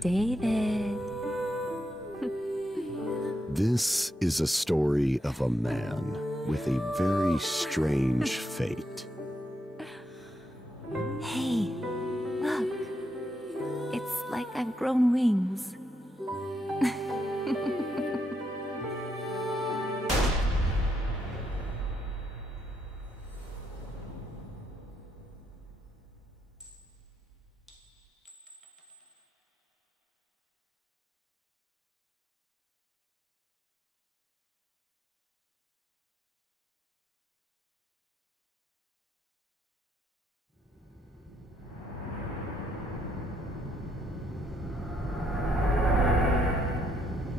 David. This is a story of a man with a very strange fate. Hey, look. It's like I've grown wings.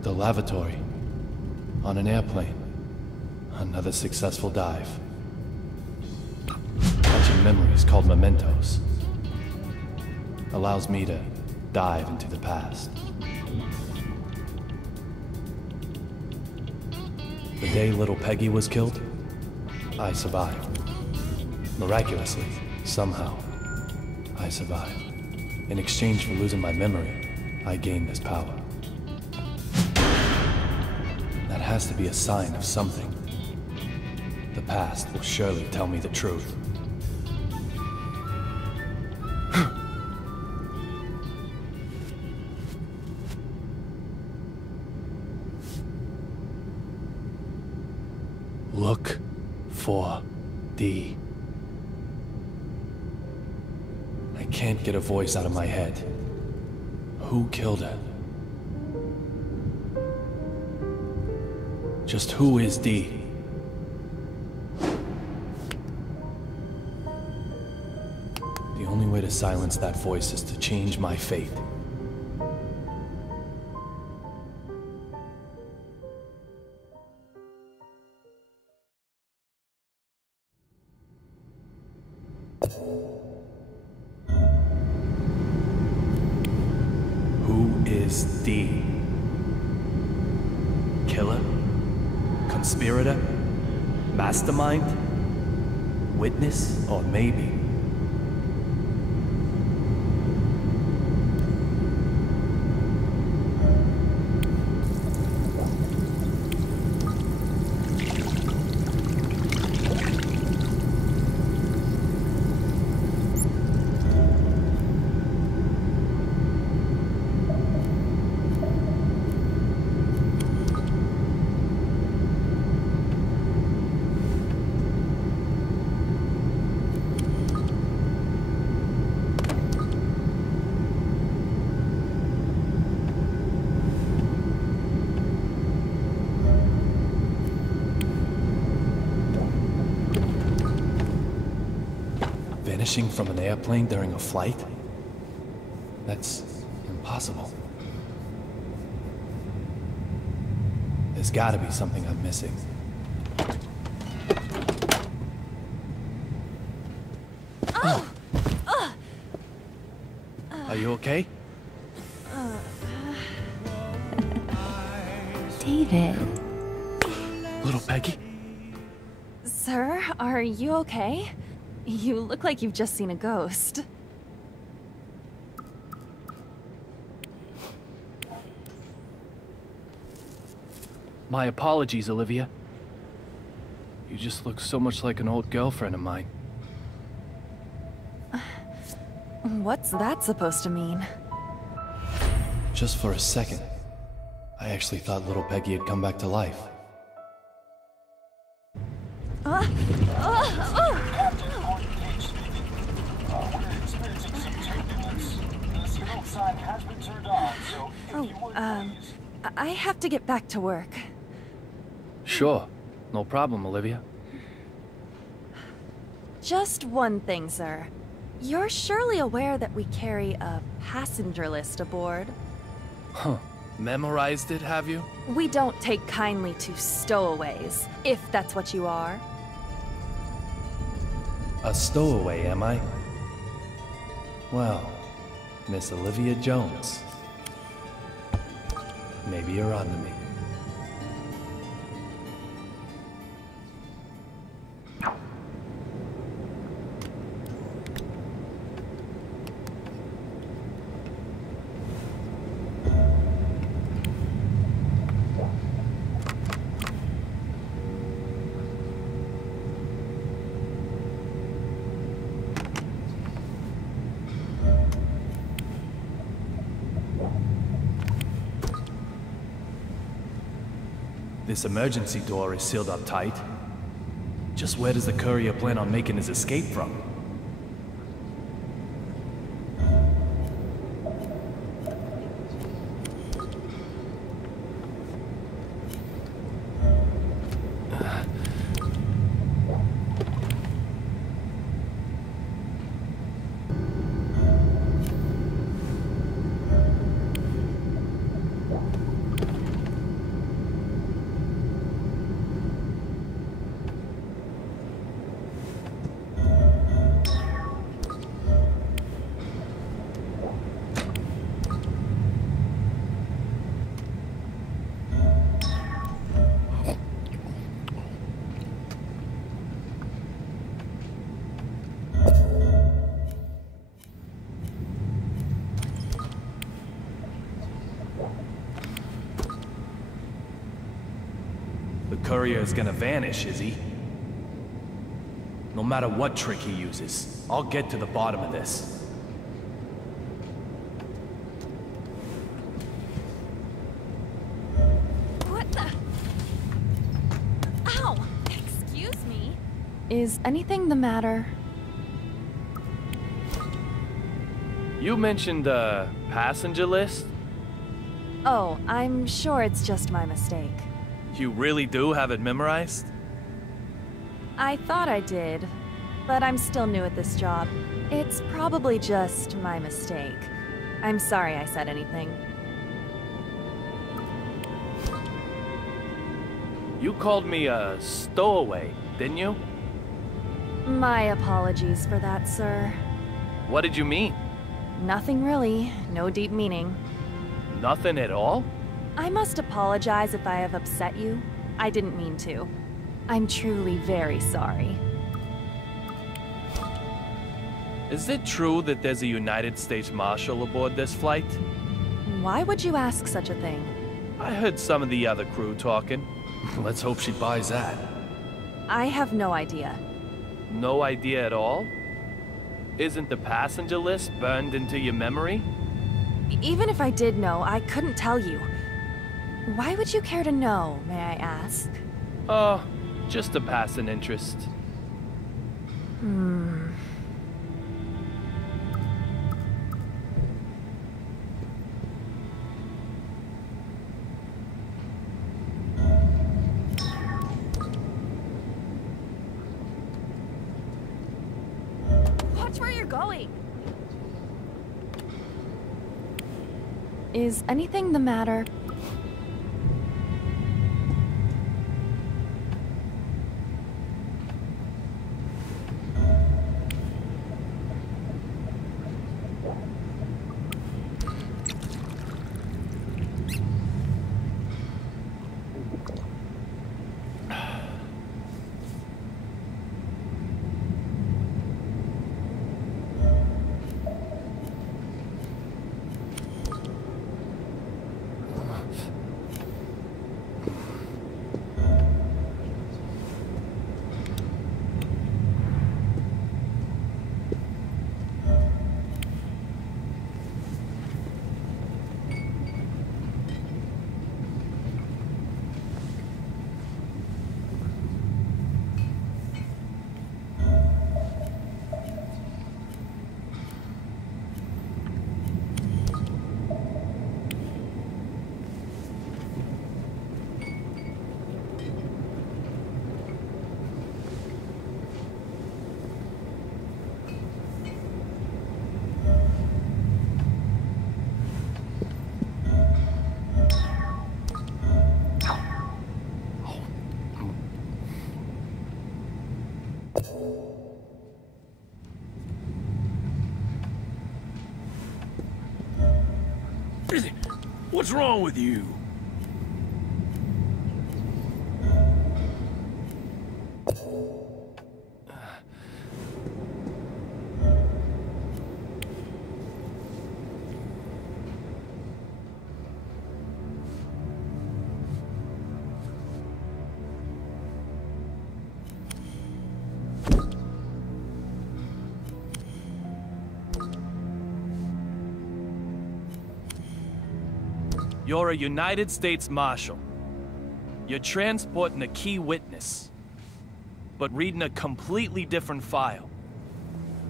The lavatory. On an airplane. Another successful dive. Catching memories called mementos. Allows me to dive into the past. The day little Peggy was killed, I survived. Miraculously, somehow, I survived. In exchange for losing my memory, I gained this power. That has to be a sign of something. The past will surely tell me the truth. Look for D. I can't get a voice out of my head. Who killed her? Just who is D? The only way to silence that voice is to change my fate. Who is D? Killer? Conspirator? Mastermind? Witness? Or maybe? Vanishing from an airplane during a flight? That's impossible. There's gotta be something I'm missing. Are you okay? David. Little Peggy? Sir, are you okay? You look like you've just seen a ghost. My apologies, Olivia. You just look so much like an old girlfriend of mine. What's that supposed to mean? Just for a second, I actually thought little Peggy had come back to life. I have to get back to work. Sure. No problem, Olivia. Just one thing, sir. You're surely aware that we carry a passenger list aboard. Huh. Memorized it, have you? We don't take kindly to stowaways, if that's what you are. A stowaway, am I? Well, Miss Olivia Jones. Maybe you're on to me. This emergency door is sealed up tight. Just where does the courier plan on making his escape from? The courier is gonna vanish, is he? No matter what trick he uses, I'll get to the bottom of this. What the? Ow! Excuse me? Is anything the matter? You mentioned the passenger list? Oh, I'm sure it's just my mistake. You really do have it memorized? I thought I did, but I'm still new at this job. It's probably just my mistake. I'm sorry I said anything. You called me a stowaway, didn't you? My apologies for that, sir. What did you mean? Nothing really. No deep meaning. Nothing at all? I must apologize if I have upset you. I didn't mean to. I'm truly very sorry. Is it true that there's a United States Marshal aboard this flight? Why would you ask such a thing? I heard some of the other crew talking. Let's hope she buys that. I have no idea. No idea at all? Isn't the passenger list burned into your memory? Even if I did know, I couldn't tell you. Why would you care to know, may I ask? Oh, just a passing interest. Watch where you're going! Is anything the matter? What's wrong with you? You're a United States Marshal. You're transporting a key witness, but reading a completely different file.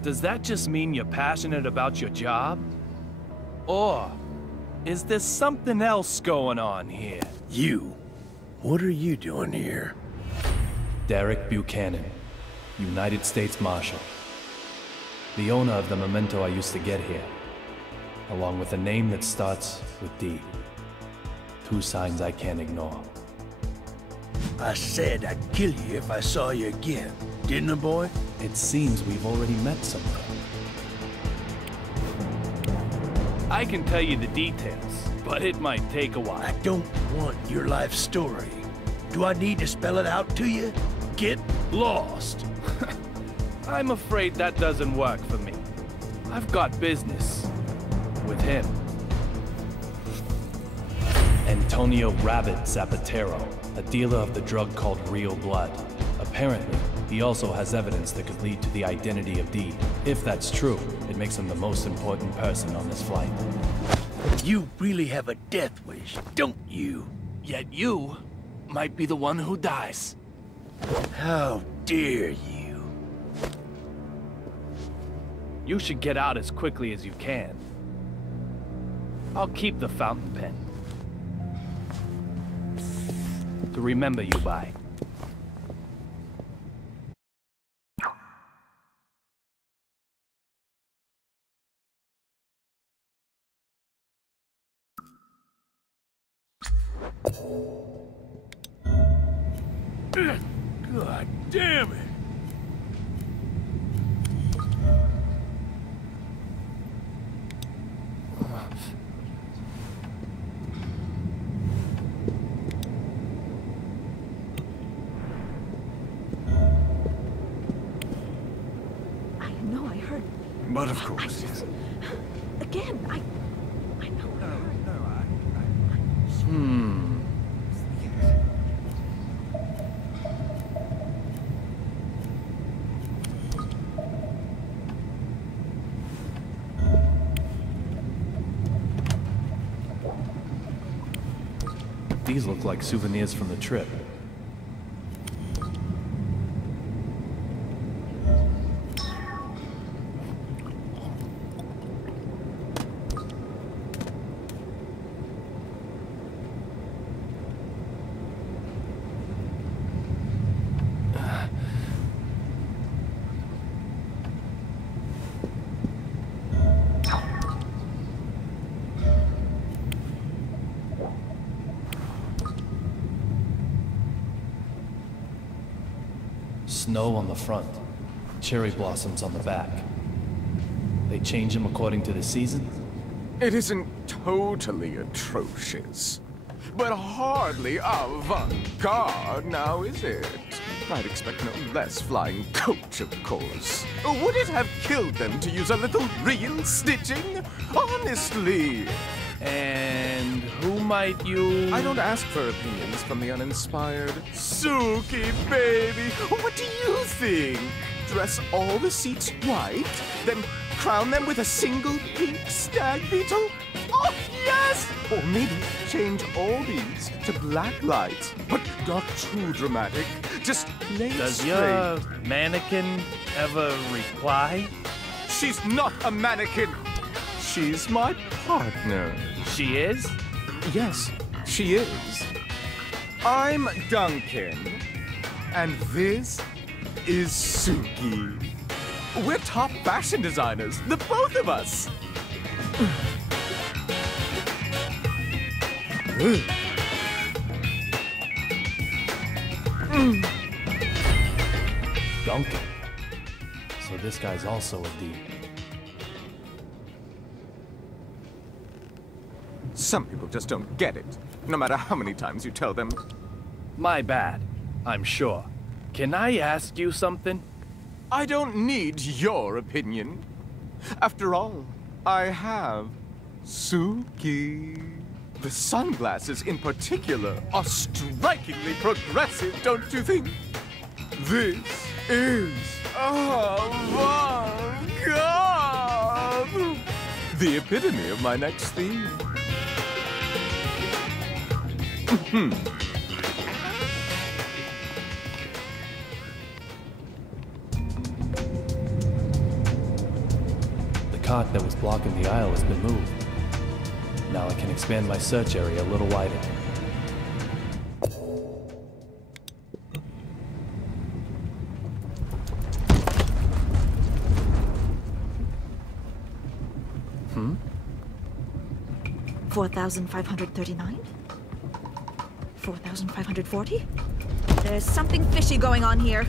Does that just mean you're passionate about your job? Or is there something else going on here? You. What are you doing here? Derek Buchanan, United States Marshal. The owner of the memento I used to get here, along with a name that starts with D. Two signs I can't ignore. I said I'd kill you if I saw you again, didn't I, boy? It seems we've already met somewhere. I can tell you the details, but it might take a while. I don't want your life story. Do I need to spell it out to you? Get lost. I'm afraid that doesn't work for me. I've got business with him. Antonio Rabbit Zapatero, a dealer of the drug called Real Blood. Apparently, he also has evidence that could lead to the identity of D. If that's true, it makes him the most important person on this flight. You really have a death wish, don't you? Yet you might be the one who dies. How dare you? You should get out as quickly as you can. I'll keep the fountain pen to remember you by. God damn it! I know I heard. But of course. Again, I know I heard. These look like souvenirs from the trip. Snow on the front, cherry blossoms on the back. They change them according to the season? It isn't totally atrocious, but hardly avant-garde now, is it? I'd expect no less flying coach, of course. Would it have killed them to use a little real stitching? Honestly! And who might you... I don't ask for opinions from the uninspired. Suki, baby, what do you think? Dress all the seats white, then crown them with a single pink stag beetle? Oh, yes! Or maybe change all these to black lights, but not too dramatic. Just play Does straight. your mannequin ever reply? She's not a mannequin. She's my partner. She is? Yes, she is. I'm Duncan, and this is Suki. We're top fashion designers, the both of us. Duncan. So this guy's also a D. Some people just don't get it, no matter how many times you tell them. My bad, I'm sure. Can I ask you something? I don't need your opinion. After all, I have Suki. The sunglasses in particular are strikingly progressive, don't you think? This is avant-garde. The epitome of my next theme. cot that was blocking the aisle has been moved. Now I can expand my search area a little wider. Hmm? 4,539? 4,540? There's something fishy going on here.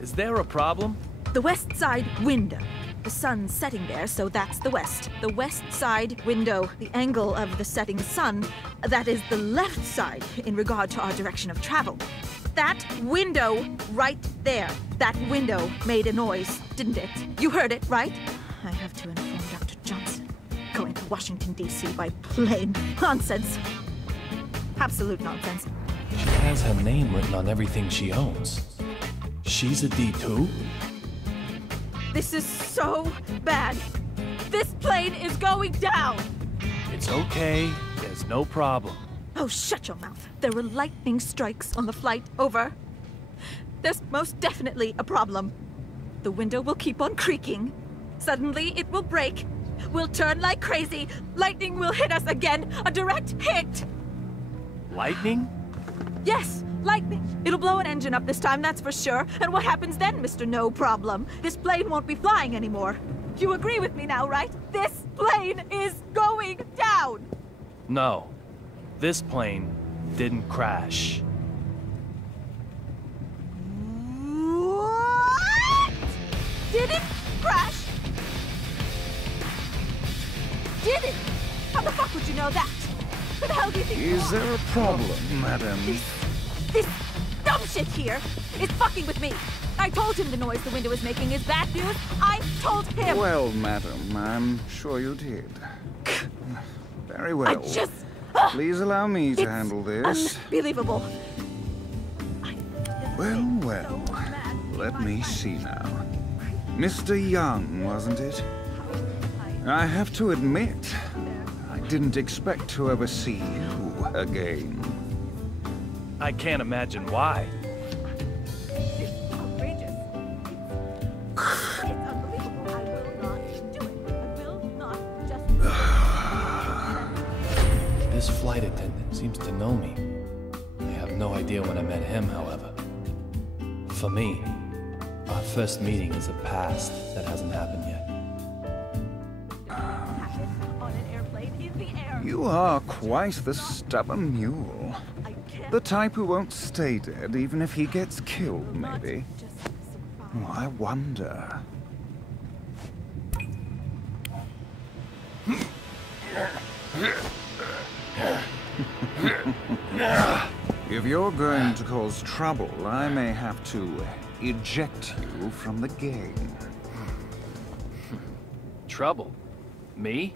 Is there a problem? The west side window. The sun's setting there, so that's the west. The west side window. The angle of the setting sun, that is the left side in regard to our direction of travel. That window right there. That window made a noise, didn't it? You heard it, right? I have to inform Dr. Johnson. Going to Washington, D.C. by plane. Nonsense. Absolute nonsense. She has her name written on everything she owns. She's a D2? This is so bad. This plane is going down. It's okay. There's no problem. Oh, shut your mouth. There were lightning strikes on the flight over. There's most definitely a problem. The window will keep on creaking. Suddenly, it will break. We'll turn like crazy. Lightning will hit us again. A direct hit. Lightning? Yes, lightning. It'll blow an engine up this time, that's for sure. And what happens then, Mr. No Problem? This plane won't be flying anymore. You agree with me now, right? This plane is going down! No. This plane didn't crash. What? Did it crash? Did it? How the fuck would you know that? Who the hell do you think you Is are? there a problem, madam? This dumb shit here is fucking with me. I told him the noise the window is making is bad news. I told him. Well, madam, I'm sure you did. Very well. I just... Please allow me to It's handle this. Unbelievable. Well, well. Let me see now. Mr. Young, wasn't it? I have to admit, I didn't expect to ever see you again. I can't imagine why. It's outrageous. It's unbelievable. I will not do it. I will not just... This flight attendant seems to know me. I have no idea when I met him, however. For me, our first meeting is a past that hasn't happened yet. On an airplane in the air. You are quite the stubborn mule. I can't The type who won't stay dead even if he gets killed, maybe. just Oh, I wonder. If you're going to cause trouble, I may have to eject you from the game. Trouble? Me?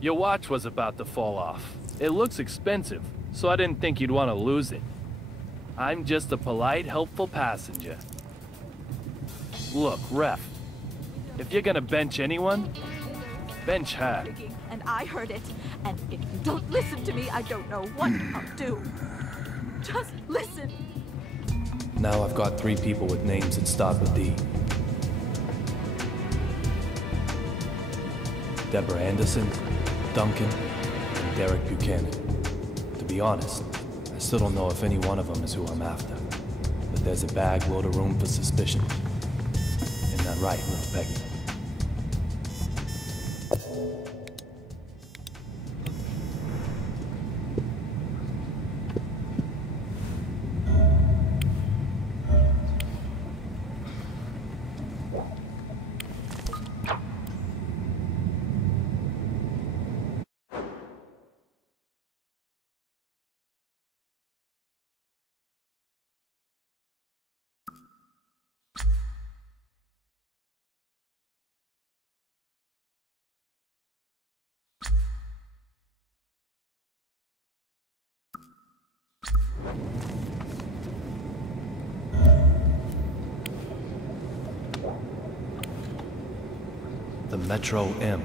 Your watch was about to fall off. It looks expensive, so I didn't think you'd want to lose it. I'm just a polite, helpful passenger. Look, Ref, if you're gonna bench anyone, bench her. and I heard it. And if you don't listen to me, I don't know what I'll do. Just listen. Now I've got 3 people with names that start with D. Deborah Anderson, Duncan, and Derek Buchanan. To be honest, I still don't know if any one of them is who I'm after. But there's a bag load of room for suspicion. Isn't that right, little Peggy? The Metro M.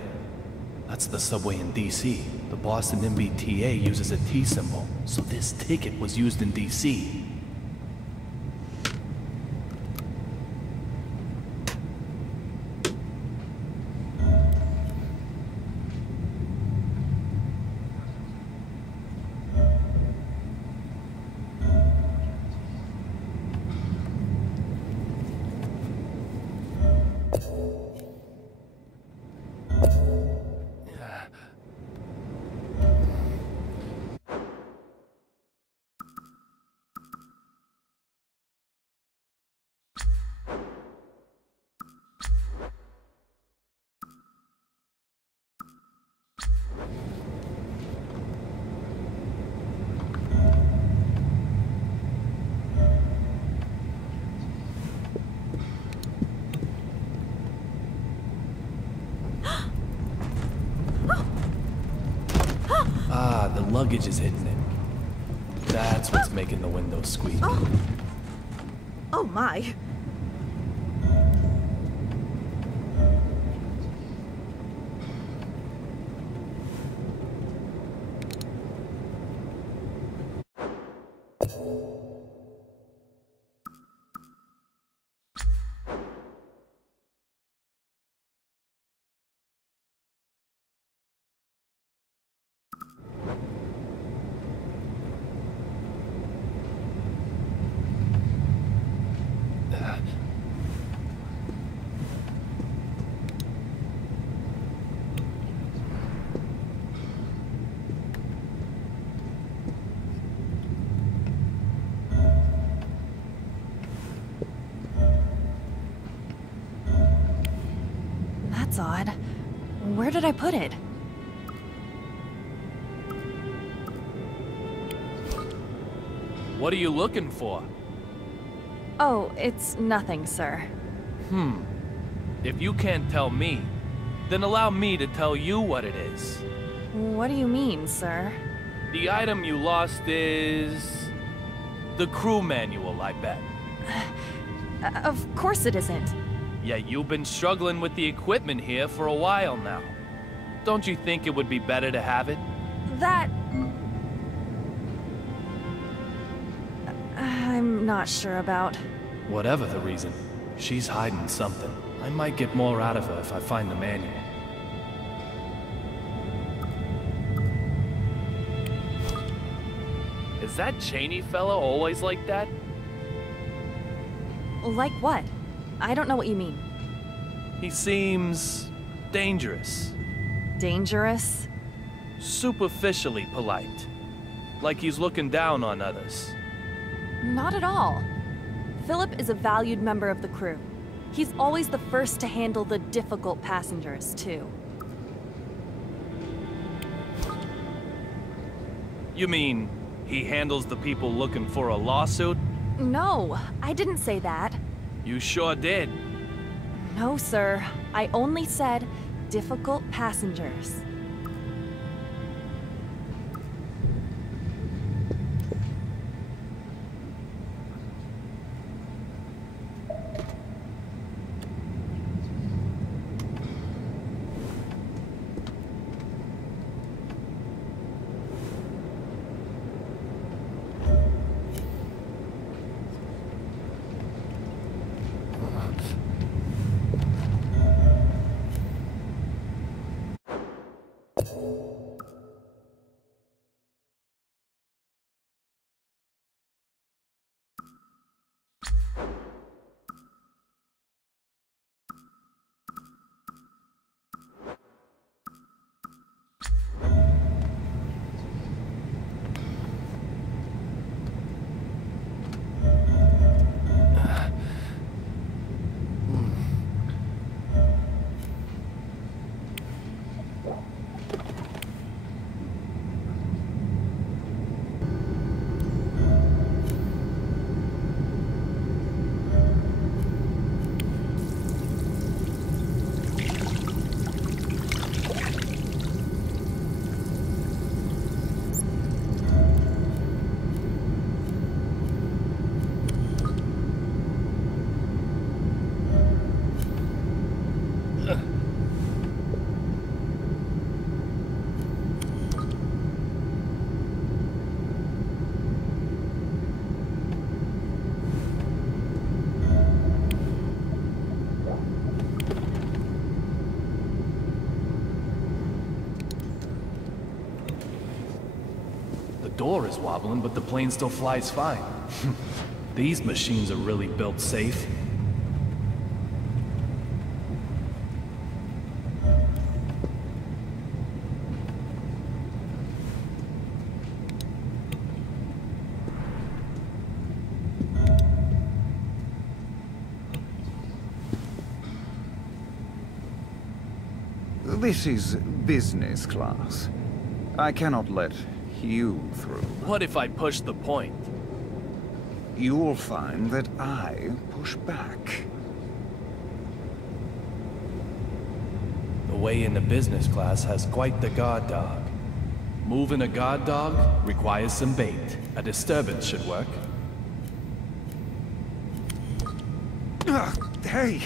That's the subway in D.C. The Boston MBTA uses a T symbol, so this ticket was used in D.C. luggage is hidden in. That's what's making the windows squeak. Oh my. That's odd. Where did I put it? What are you looking for? Oh, it's nothing, sir. If you can't tell me, then allow me to tell you what it is. What do you mean, sir? The item you lost is... the crew manual, I bet. Of course it isn't. Yeah, you've been struggling with the equipment here for a while now. Don't you think it would be better to have it? That... I'm not sure about. Whatever the reason, she's hiding something. I might get more out of her if I find the manual. Is that Cheney fella always like that? Like what? I don't know what you mean. He seems... dangerous. Dangerous? Superficially polite. Like he's looking down on others. Not at all. Philip is a valued member of the crew. He's always the first to handle the difficult passengers, too. You mean, he handles the people looking for a lawsuit? No, I didn't say that. You sure did. No, sir. I only said difficult passengers. The door is wobbling, but the plane still flies fine. These machines are really built safe. This is business class. I cannot let you through. What if I push the point? You'll find that I push back. The way into business class has quite the guard dog. Moving a guard dog requires some bait. A disturbance should work. Hey!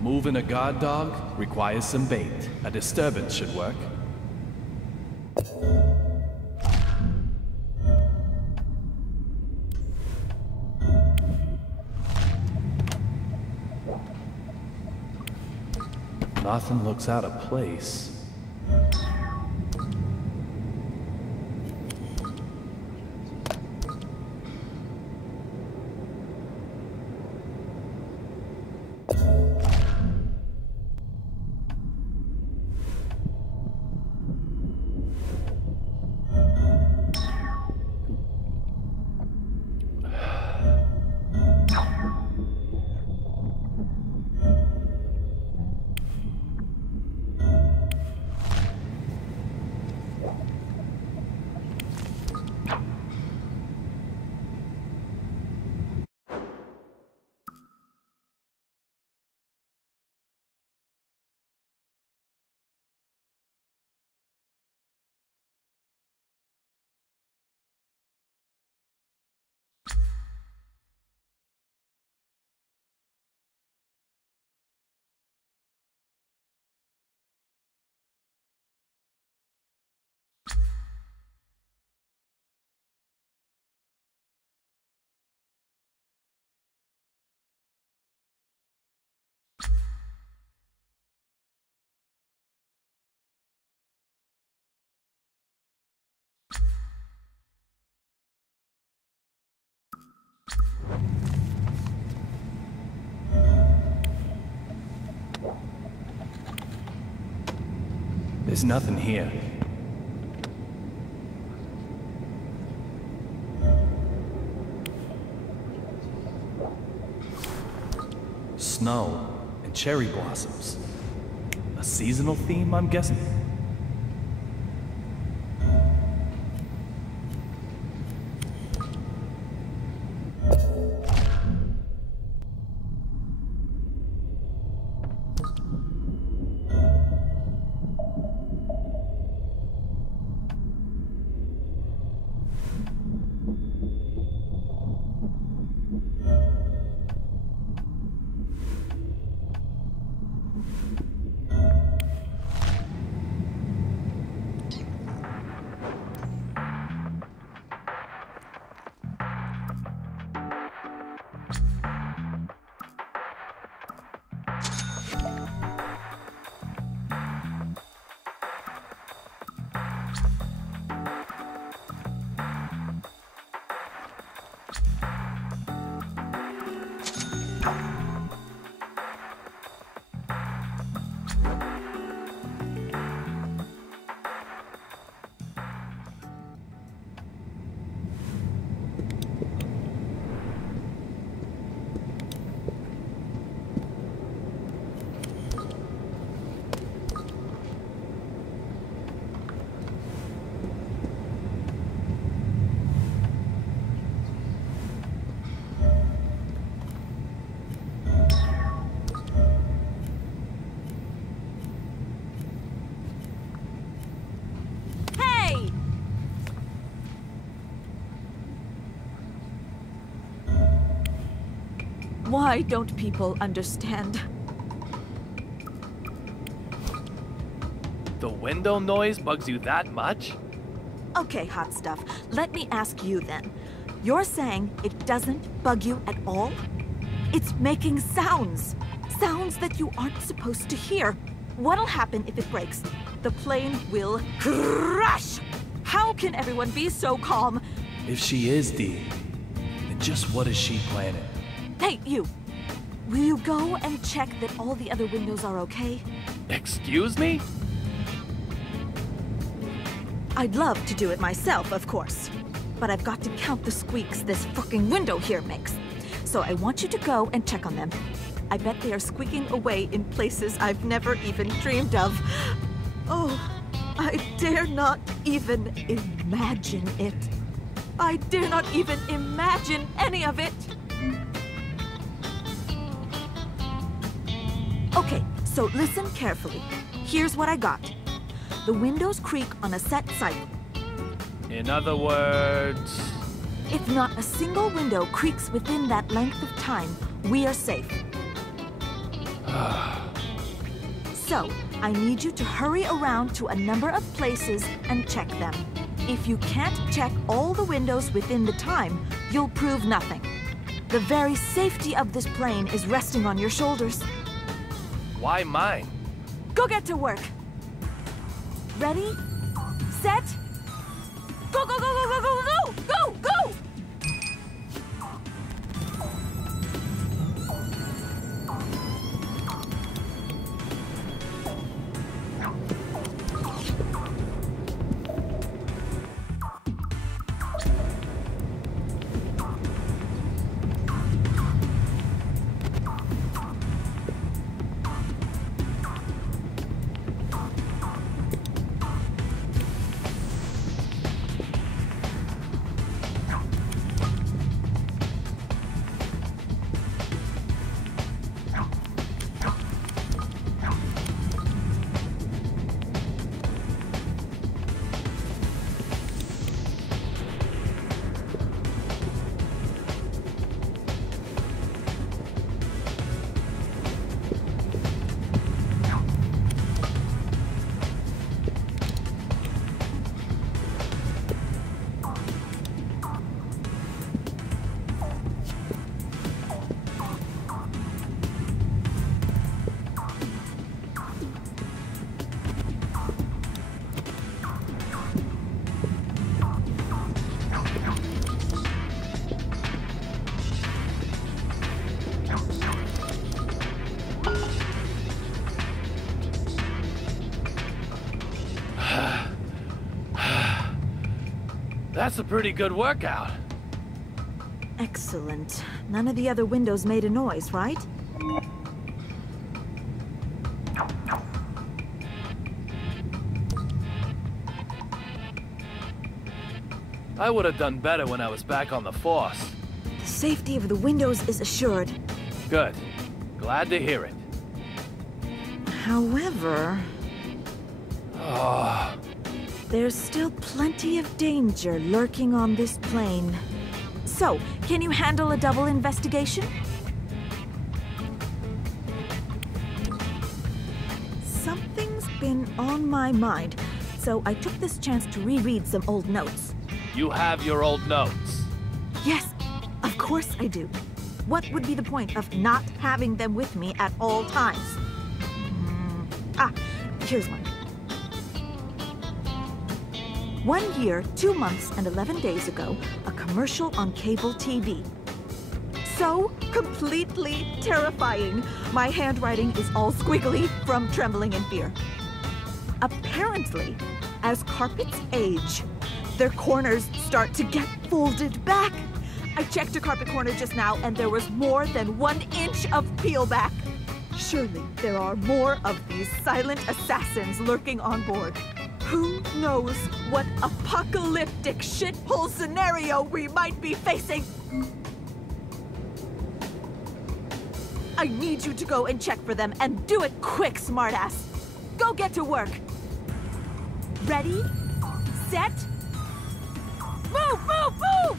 Moving a guard dog requires some bait. A disturbance should work. Nothing looks out of place. There's nothing here. Snow and cherry blossoms. A seasonal theme, I'm guessing? Why don't people understand? The window noise bugs you that much? Okay, hot stuff. Let me ask you then. You're saying it doesn't bug you at all? It's making sounds. Sounds that you aren't supposed to hear. What'll happen if it breaks? The plane will crash! How can everyone be so calm? If she is Dee, then just what is she planning? Hey, you! Will you go and check that all the other windows are okay? Excuse me? I'd love to do it myself, of course. But I've got to count the squeaks this fucking window here makes. So I want you to go and check on them. I bet they are squeaking away in places I've never even dreamed of. Oh, I dare not even imagine it. I dare not even imagine any of it. Okay, so listen carefully. Here's what I got. The windows creak on a set site. In other words... If not a single window creaks within that length of time, we are safe. So, I need you to hurry around to a number of places and check them. If you can't check all the windows within the time, you'll prove nothing. The very safety of this plane is resting on your shoulders. Why mine? Go get to work. Ready? Set? Go, go, go, go, go, go, go! Go, go! That's a pretty good workout. Excellent. None of the other windows made a noise, right? I would have done better when I was back on the force. The safety of the windows is assured. Good. Glad to hear it. However... Oh. There's still plenty of danger lurking on this plane. So, can you handle a double investigation? Something's been on my mind, so I took this chance to reread some old notes. You have your old notes. Yes, of course I do. What would be the point of not having them with me at all times? Here's one. 1 year, 2 months, and 11 days ago, a commercial on cable TV. So completely terrifying. My handwriting is all squiggly from trembling in fear. Apparently, as carpets age, their corners start to get folded back. I checked a carpet corner just now, and there was more than 1 inch of peel back. Surely there are more of these silent assassins lurking on board. Who knows what apocalyptic shithole scenario we might be facing? I need you to go and check for them, and do it quick, smartass. Go get to work. Ready? Set? Move, move, move!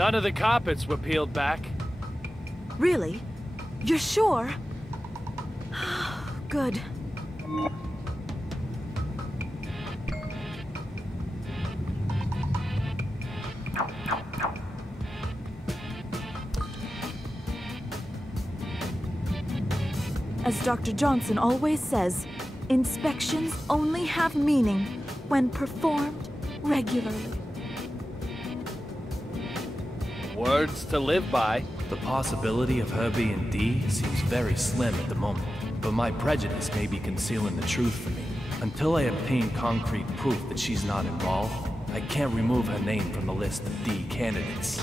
None of the carpets were peeled back. Really? You're sure? Good. As Dr. Johnson always says, inspections only have meaning when performed regularly. Words to live by. The possibility of her being D seems very slim at the moment, but my prejudice may be concealing the truth from me. Until I obtain concrete proof that she's not involved, I can't remove her name from the list of D candidates.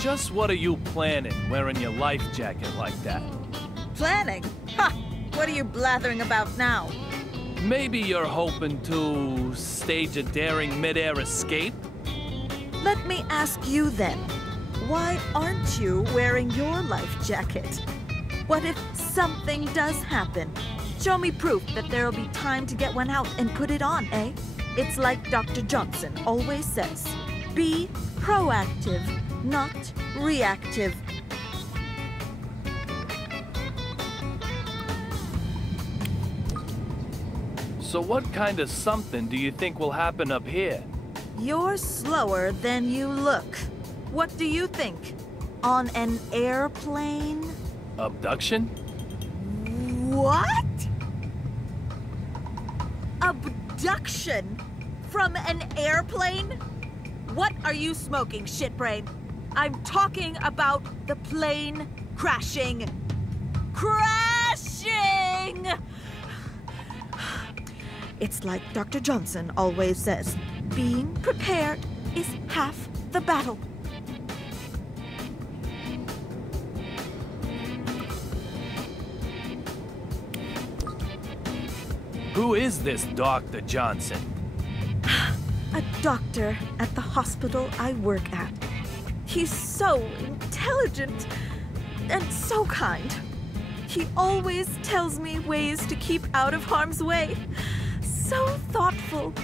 Just what are you planning, wearing your life jacket like that? Planning? Ha! What are you blathering about now? Maybe you're hoping to stage a daring mid-air escape? Let me ask you then, why aren't you wearing your life jacket? What if something does happen? Show me proof that there'll be time to get one out and put it on, eh? It's like Dr. Johnson always says, be proactive, not reactive. So what kind of something do you think will happen up here? You're slower than you look. What do you think? On an airplane? Abduction? What? Abduction? From an airplane? What are you smoking, shitbrain? I'm talking about the plane crashing. Crashing! It's like Dr. Johnson always says, being prepared is half the battle. Who is this Dr. Johnson? A doctor at the hospital I work at. He's so intelligent and so kind. He always tells me ways to keep out of harm's way. So thoughtful.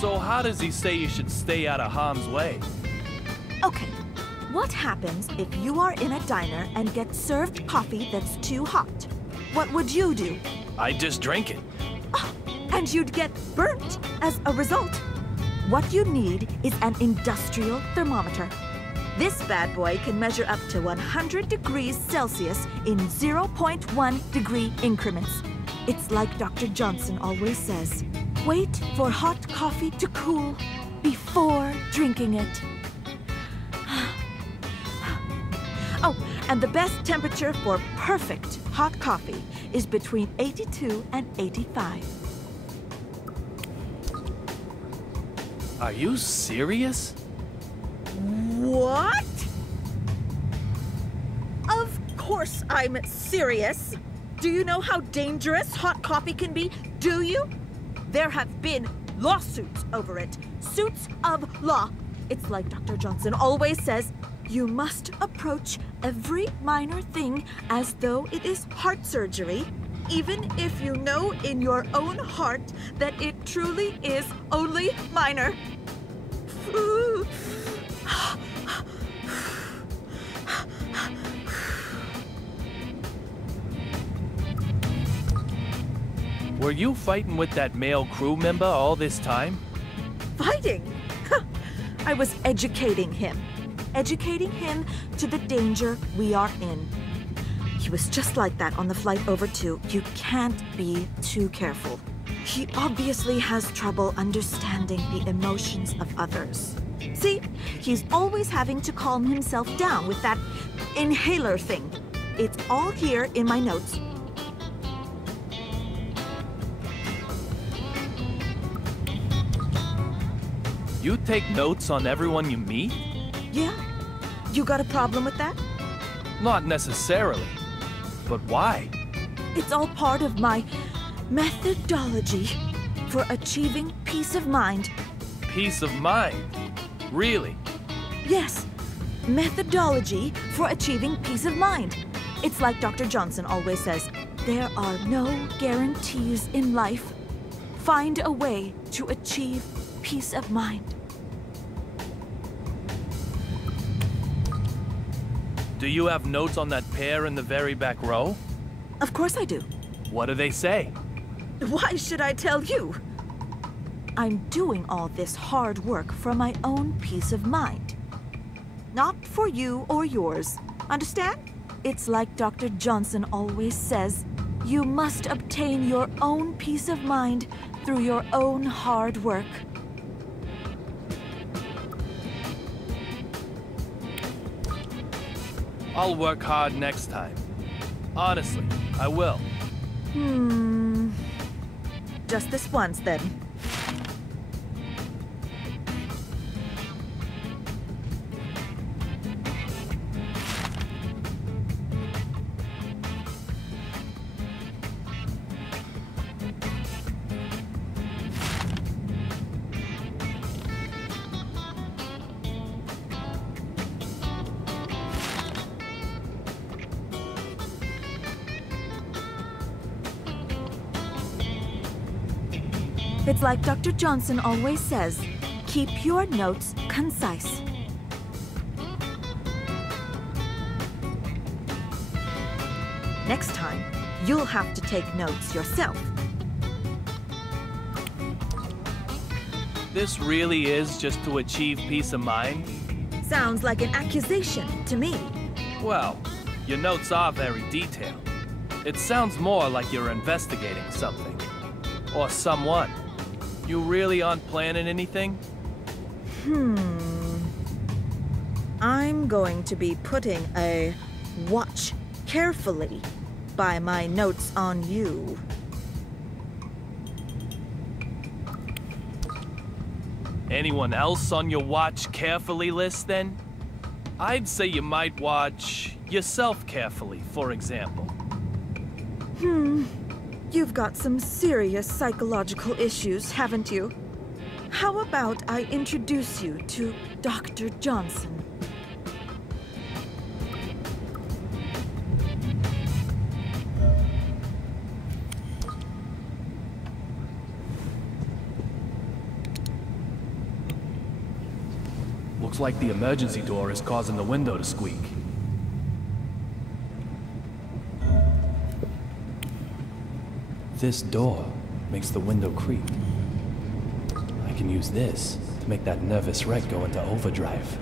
So how does he say you should stay out of harm's way? Okay, what happens if you are in a diner and get served coffee that's too hot? What would you do? I'd just drink it. Oh, and you'd get burnt as a result. What you need is an industrial thermometer. This bad boy can measure up to 100 degrees Celsius in 0.1 degree increments. It's like Dr. Johnson always says, wait for hot coffee to cool before drinking it. Oh, and the best temperature for perfect hot coffee is between 82 and 85. Are you serious? What? Of course I'm serious. Do you know how dangerous hot coffee can be? Do you? There have been lawsuits over it. Suits of law. It's like Dr. Johnson always says, you must approach every minor thing as though it is heart surgery, even if you know in your own heart that it truly is only minor. Were you fighting with that male crew member all this time? Fighting? I was educating him. Educating him to the danger we are in. He was just like that on the flight over too. You can't be too careful. He obviously has trouble understanding the emotions of others. See, he's always having to calm himself down with that inhaler thing. It's all here in my notes. You take notes on everyone you meet? Yeah? You got a problem with that? Not necessarily. But why? It's all part of my methodology for achieving peace of mind. Peace of mind? Really? Yes, methodology for achieving peace of mind. It's like Dr. Johnson always says, there are no guarantees in life. Find a way to achieve peace of mind. Do you have notes on that pair in the very back row? Of course I do. What do they say? Why should I tell you? I'm doing all this hard work for my own peace of mind. Not for you or yours. Understand? It's like Dr. Johnson always says, you must obtain your own peace of mind through your own hard work. I'll work hard next time. Honestly, I will. Just this once, then. It's like Dr. Johnson always says, keep your notes concise. Next time, you'll have to take notes yourself. This really is just to achieve peace of mind? Sounds like an accusation to me. Well, your notes are very detailed. It sounds more like you're investigating something. Or someone. You really aren't planning anything? I'm going to be putting a watch carefully by my notes on you. Anyone else on your watch carefully list, then? I'd say you might watch yourself carefully, for example. You've got some serious psychological issues, haven't you? How about I introduce you to Dr. Johnson? Looks like the emergency door is causing the window to squeak. This door makes the window creak. I can use this to make that nervous wreck go into overdrive.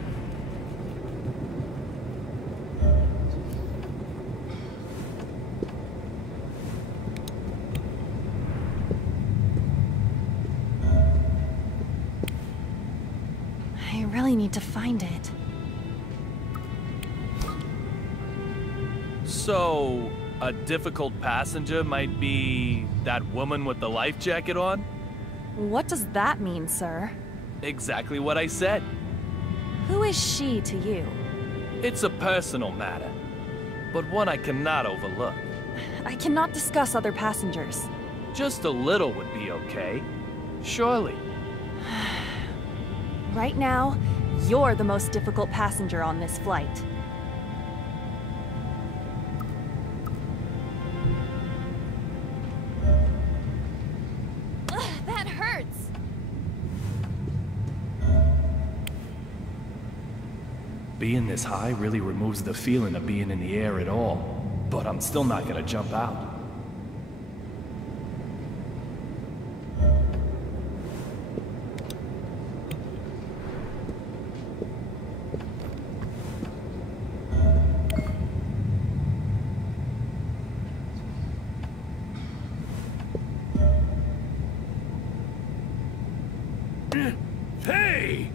I really need to find it. So, a difficult passenger might be that woman with the life jacket on? What does that mean, sir? Exactly what I said. Who is she to you? It's a personal matter, but one I cannot overlook. I cannot discuss other passengers. Just a little would be okay. Surely. Right now, you're the most difficult passenger on this flight. That hurts! Being this high really removes the feeling of being in the air at all, but I'm still not gonna jump out. Hey!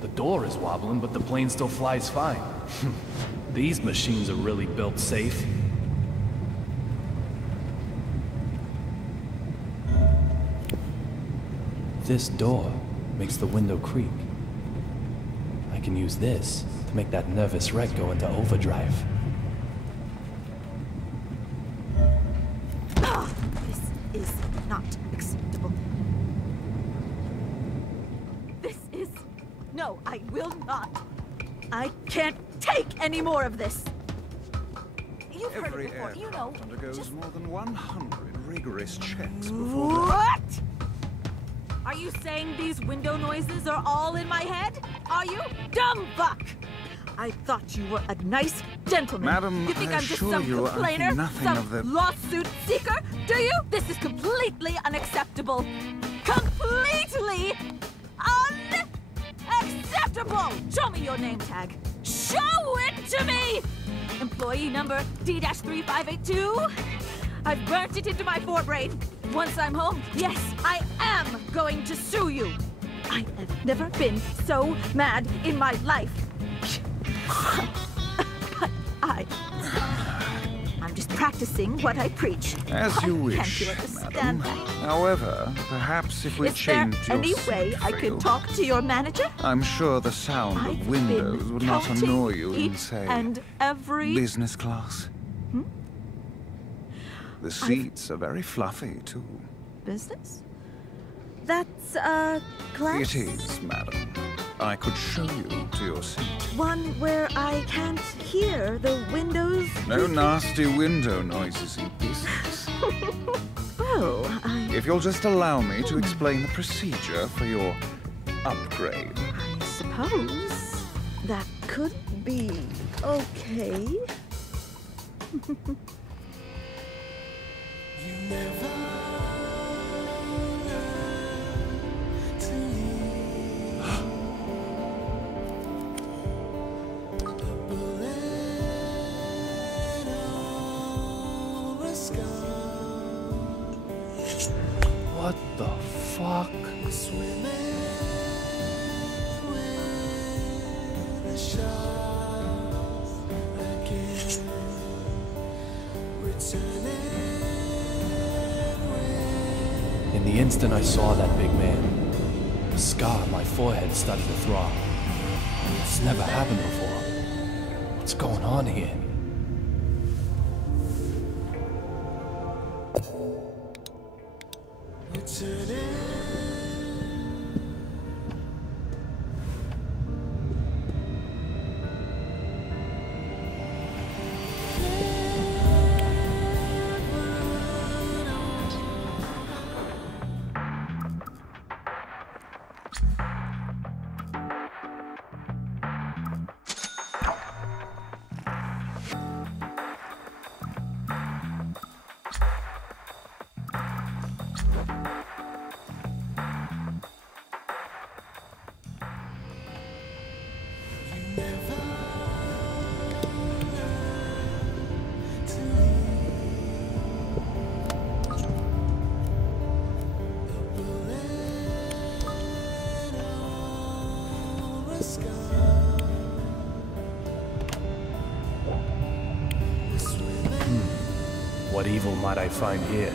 The door is wobbling, but the plane still flies fine. These machines are really built safe. This door makes the window creak. I can use this to make that nervous wreck go into overdrive. This is not acceptable. This is... No, I will not. I can't take any more of this. You've heard Every it before, you know. aircraft undergoes Just... more than 100 rigorous checks before... What? Are you saying these window noises are all in my head? Are you? Dumb fuck! I thought you were a nice gentleman. Madam, you think I I'm just assure some you, I complainer? think nothing Some of the... lawsuit seeker? Do you? This is completely unacceptable. Completely unacceptable! Show me your name tag. Show it to me! Employee number D-3582? I've burnt it into my forebrain. Once I'm home, yes, I am going to sue you. I have never been so mad in my life. But I'm just practicing what I preach. As you Why wish, can't you understand madam. that? However, perhaps if we Is there change your any way I seat could feel, talk to your manager? I'm sure the sound I've of windows been would not counting annoy you in, each say, and every... business class. Hmm? The seats are very fluffy, too. Business? That's, class? It is, madam. I could show you to your seat. One where I can't hear the windows? No creaking? nasty window noises in business. Well, If you'll just allow me to explain the procedure for your upgrade. I suppose that could be okay. What the fuck? In the instant I saw that big man, the scar on my forehead started to throb. It's never happened before. What's going on here? What evil might I find here?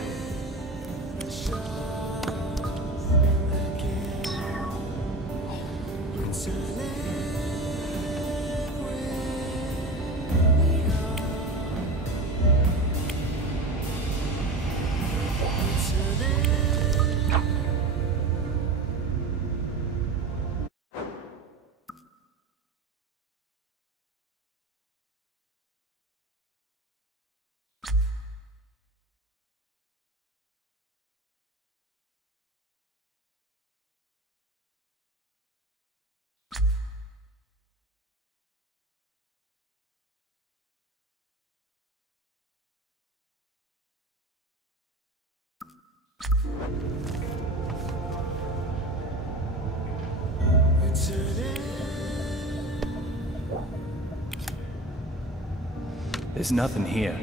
There's nothing here.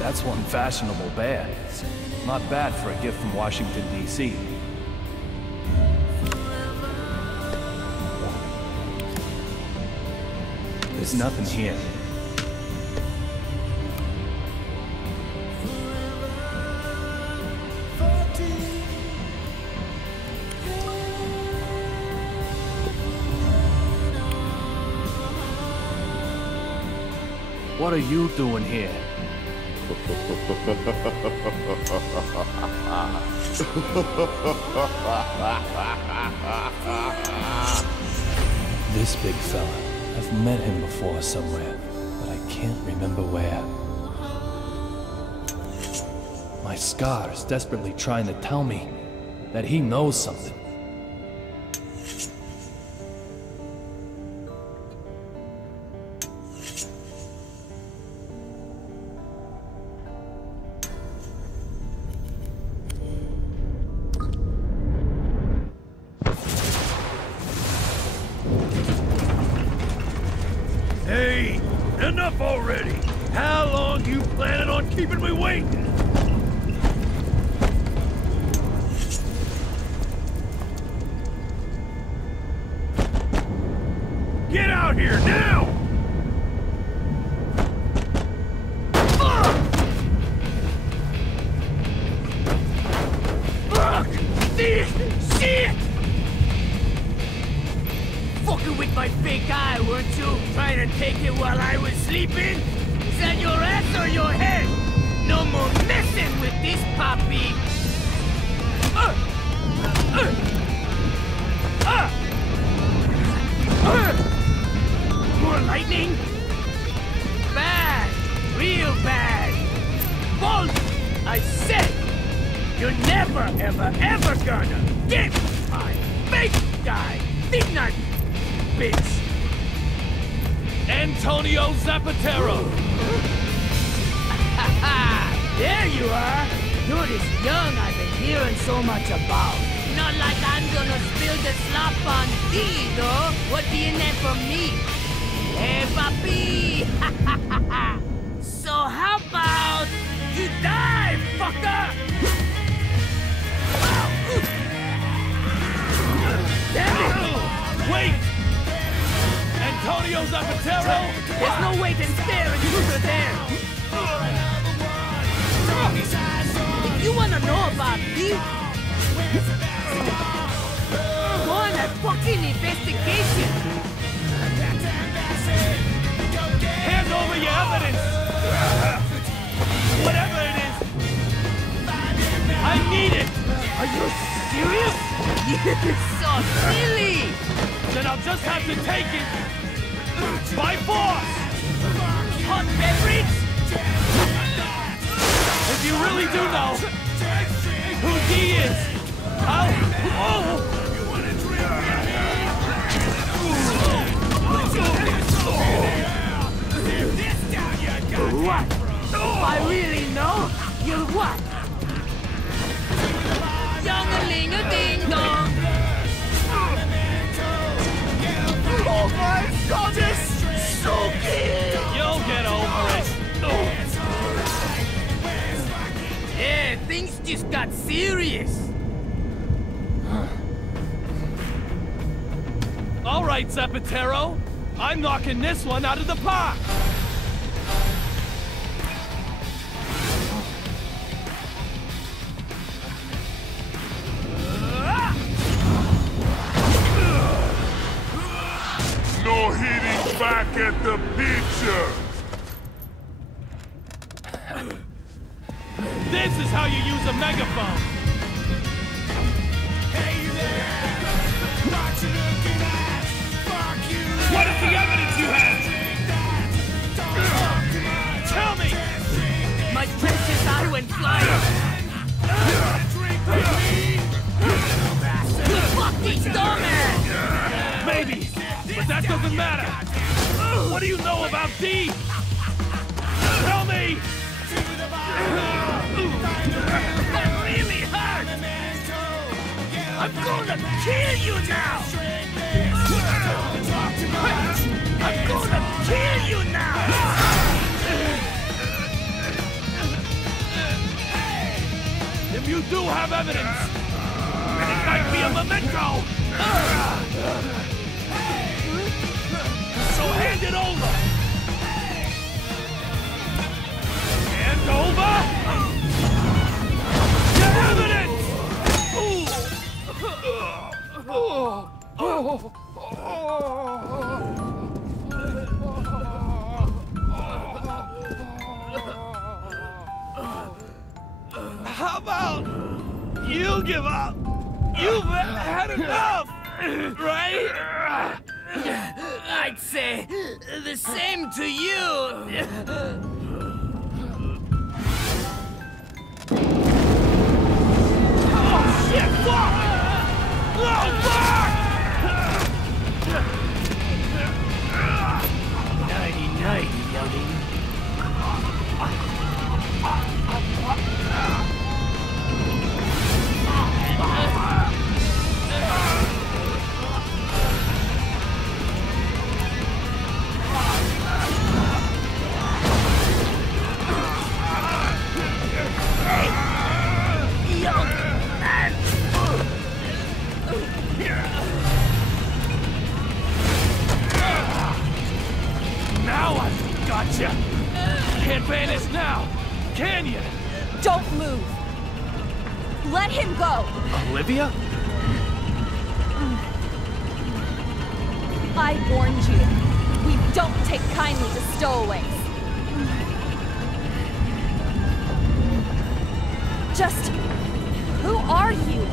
That's one fashionable bear. Not bad for a gift from Washington, D.C. There's nothing here. What are you doing here? This big fella. I've met him before somewhere, but I can't remember where. My scar's desperately trying to tell me that he knows something. Hey, enough already! How long you planning on keeping me waiting? Get out here now! Fuck! This shit! Fucking with my fake eye, weren't you? Trying to take it while I was sleeping? Is that your ass or your head? No more messing with this puppy! More lightning? Bad! Real bad! Bolt! I said! You're never, ever, ever gonna get my fake guy! Think not, bitch! Antonio Zapatero! There you are! You're this young I've been hearing so much about. Not like I'm gonna spill the slop on thee, though. What do you need from me? Hey, papi! So how about you die, fucker? Damn it! Wait! Antonio Zapatero! There's no wait and stare and truth are there! If you wanna know about me, go on a fucking investigation! Hand over your evidence! Whatever it is! I need it! Are you serious? You're so silly! Then I'll just have to take it! By force! Hot beverage? If you really do know who he is, I'll... What? If I really know, you'll what? Young-a-ling-a-ding-dong! Oh my goddess! Suki! You'll get over it! Yeah, things just got serious! All right, Zapatero. I'm knocking this one out of the park! No hitting back at the picture! This is how you use a megaphone! Hey there! What you looking at? Fuck you! What is the evidence you have? Tell me! My precious eye went flying! Fuck these dumbass! Maybe, but that doesn't matter! What do you know about D? Tell me! That really hurts! I'm gonna kill you now! I'm gonna kill you now! do have evidence! It might be a memento! So hand it over! Hand over! Get evidence! How about you give up? You've had enough, right? I'd say the same to you. Oh shit, fuck! Oh fuck! Nighty-night, youngin'. Now I've got you. Can't vanish now, can you? Don't move. Let him go. Olivia? I warned you. We don't take kindly to stowaways. Just... who are you?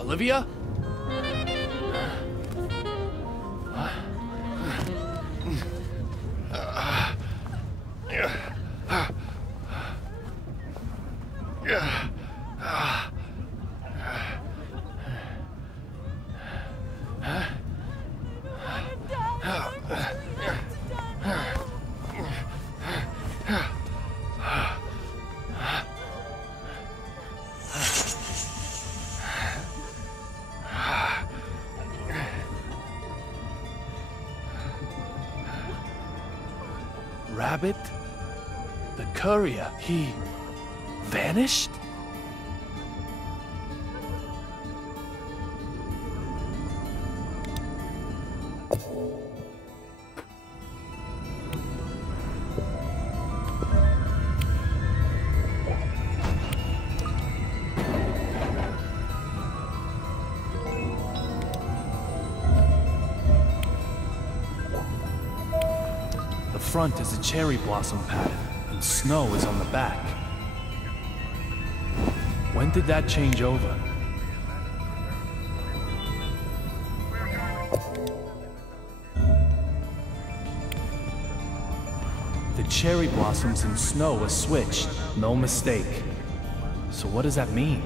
Olivia? Rabbit? The courier, he vanished? The front is a cherry blossom pattern, and snow is on the back. When did that change over? The cherry blossoms and snow are switched, no mistake. So what does that mean?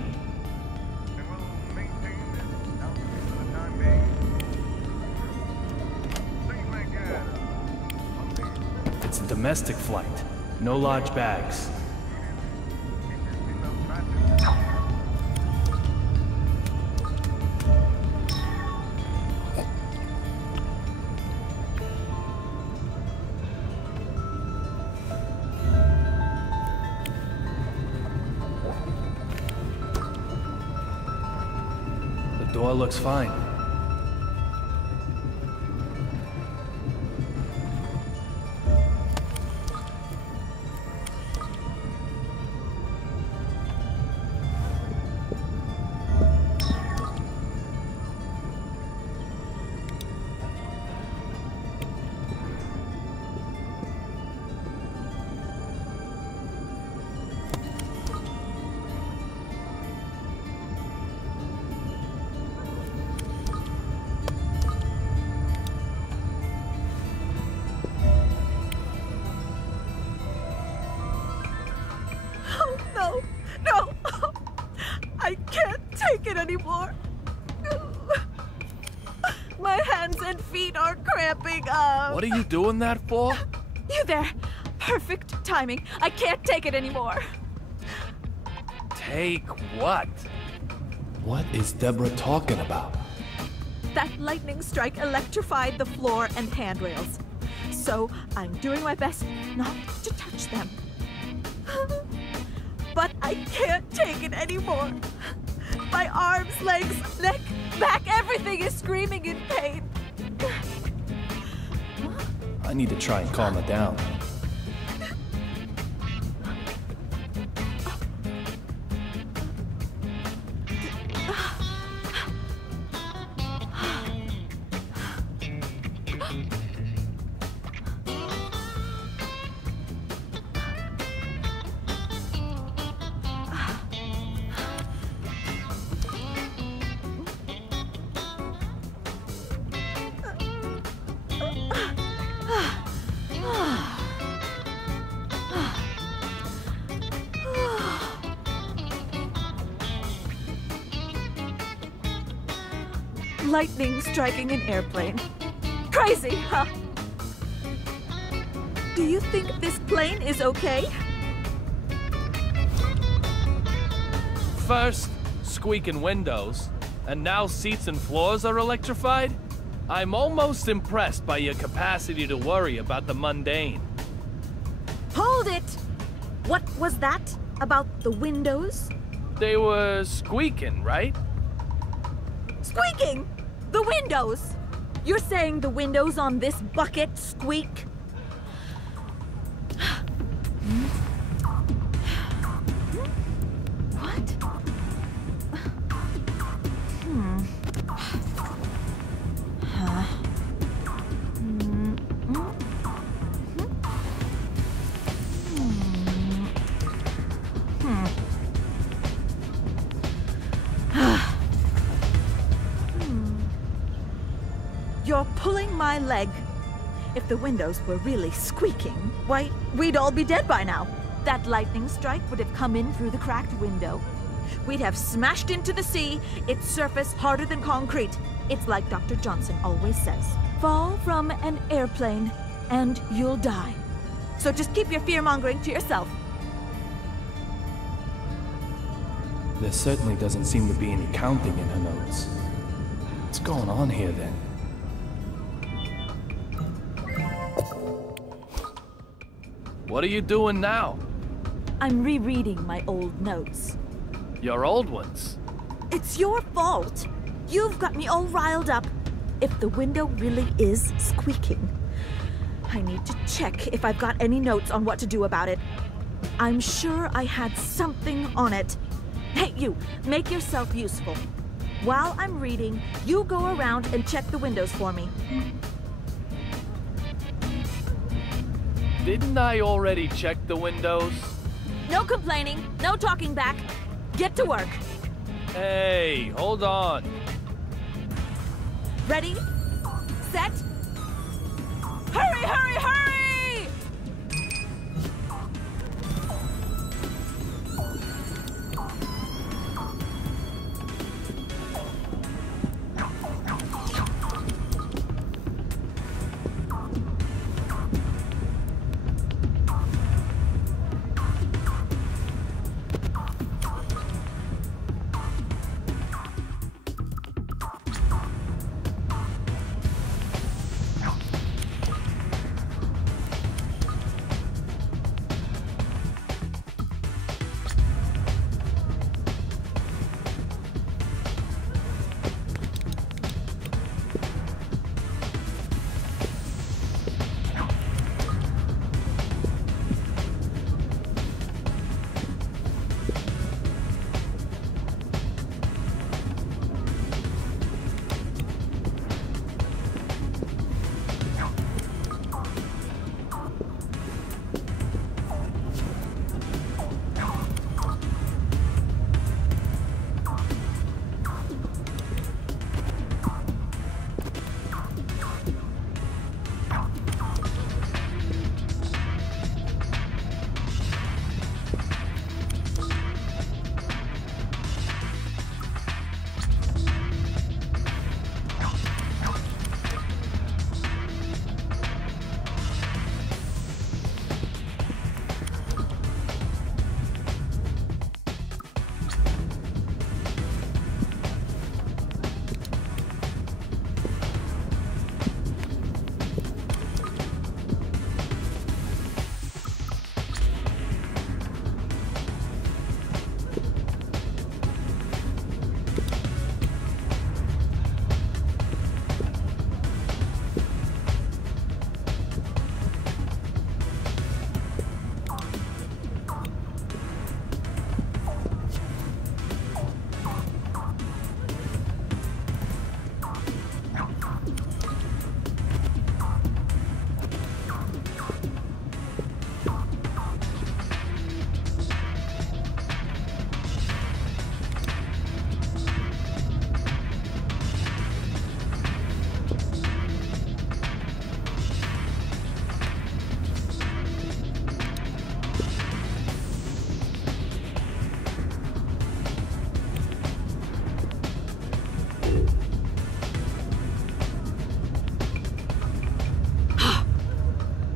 It's a domestic flight, no large bags. The door looks fine. anymore. My hands and feet are cramping up. What are you doing that for? You there. Perfect timing. I can't take it anymore. Take what? What is Deborah talking about? That lightning strike electrified the floor and handrails. So I'm doing my best not to touch them. But I can't take it anymore. My arms, legs, neck, back, everything is screaming in pain. I need to try and calm her down. Lightning striking an airplane. Crazy, huh? Do you think this plane is okay? First, squeaking windows, and now seats and floors are electrified? I'm almost impressed by your capacity to worry about the mundane. Hold it! What was that about the windows? They were squeaking, right? Squeaking! The windows! You're saying the windows on this bucket squeak? What? Huh? You're pulling my leg. If the windows were really squeaking, why, we'd all be dead by now. That lightning strike would have come in through the cracked window. We'd have smashed into the sea, its surface harder than concrete. It's like Dr. Johnson always says. Fall from an airplane, and you'll die. So just keep your fear-mongering to yourself. There certainly doesn't seem to be any counting in her notes. What's going on here, then? What are you doing now? I'm rereading my old notes. Your old ones? It's your fault. You've got me all riled up. If the window really is squeaking, I need to check if I've got any notes on what to do about it. I'm sure I had something on it. Hey, you, make yourself useful. While I'm reading, you go around and check the windows for me. Didn't I already check the windows? No complaining, no talking back. Get to work. Hey, hold on. Ready? Set? Hurry, hurry, hurry!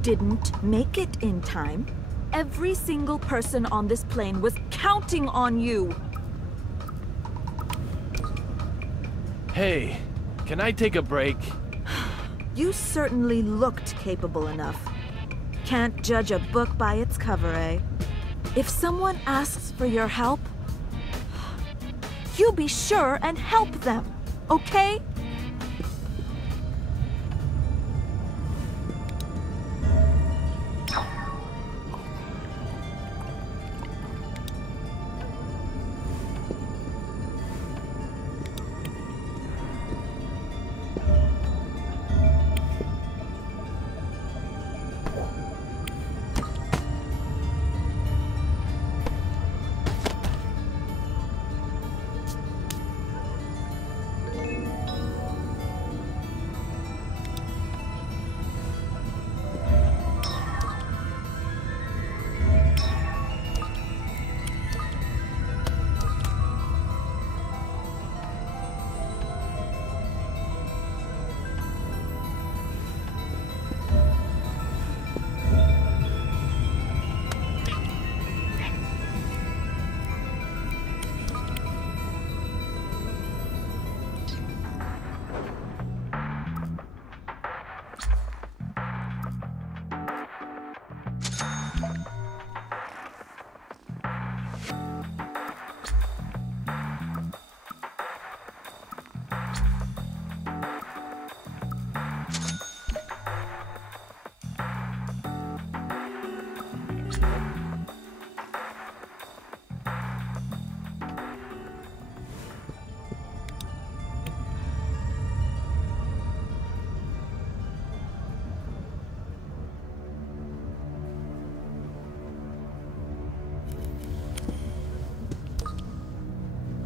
didn't make it in time. Every single person on this plane was counting on you. Hey, can I take a break? You certainly looked capable enough. Can't judge a book by its cover, eh? If someone asks for your help, you be sure and help them, okay?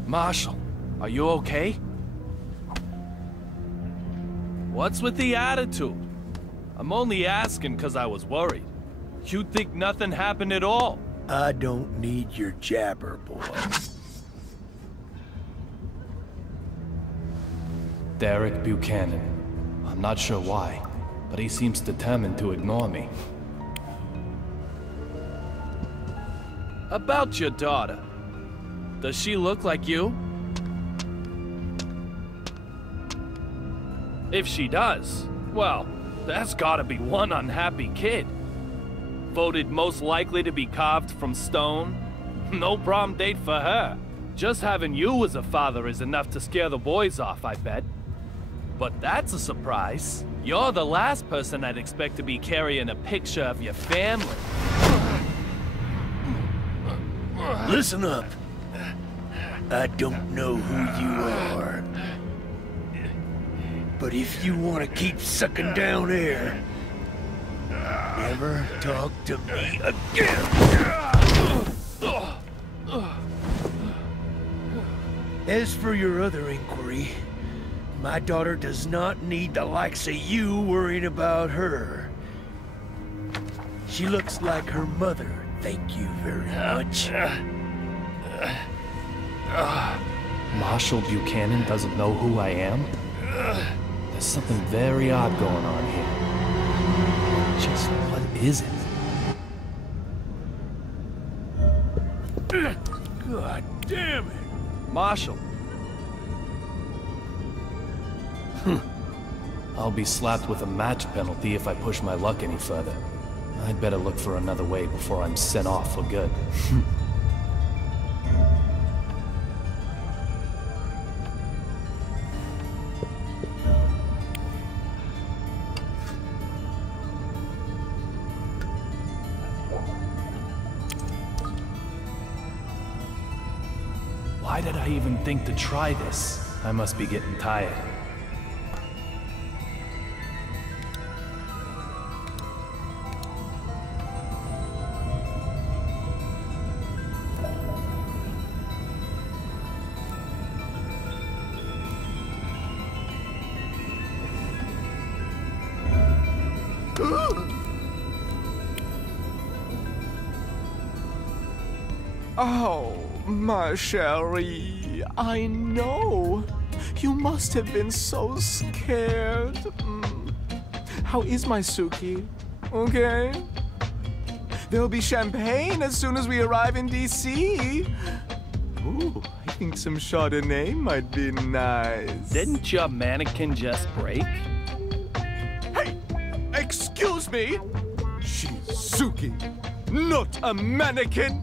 Marshall, are you okay? What's with the attitude? I'm only asking because I was worried. You'd think nothing happened at all. I don't need your jabber, boy. Derek Buchanan. I'm not sure why, but he seems determined to ignore me. About your daughter. Does she look like you? If she does, well, that's gotta be one unhappy kid. Voted most likely to be carved from stone. No prom date for her. Just having you as a father is enough to scare the boys off, I bet. But that's a surprise. You're the last person I'd expect to be carrying a picture of your family. Listen up. I don't know who you are. But if you want to keep sucking down air, never talk to me again. As for your other inquiry, my daughter does not need the likes of you worrying about her. She looks like her mother, thank you very much. Marshall Buchanan doesn't know who I am? There's something very odd going on here. Just what is it? God damn it! Marshall. I'll be slapped with a match penalty if I push my luck any further. I'd better look for another way before I'm sent off for good. Why did I even think to try this? I must be getting tired. Oh, my Sherry, I know. You must have been so scared. How is my Suki? okay? There'll be champagne as soon as we arrive in D.C. Ooh, I think some Chardonnay might be nice. Didn't your mannequin just break? Hey! Excuse me! She's Suki, not a mannequin!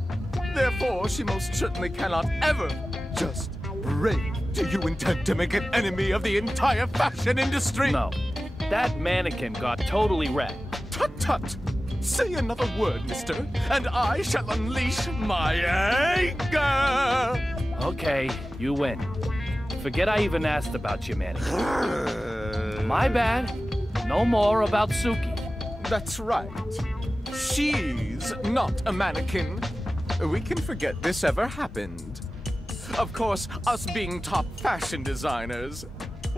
Therefore, she most certainly cannot ever just break. Do you intend to make an enemy of the entire fashion industry? No. That mannequin got totally wrecked. Tut-tut! Say another word, mister, and I shall unleash my anger! Okay, you win. Forget I even asked about your mannequin. My bad. No more about Suki. That's right. She's not a mannequin. We can forget this ever happened. Of course, us being top fashion designers,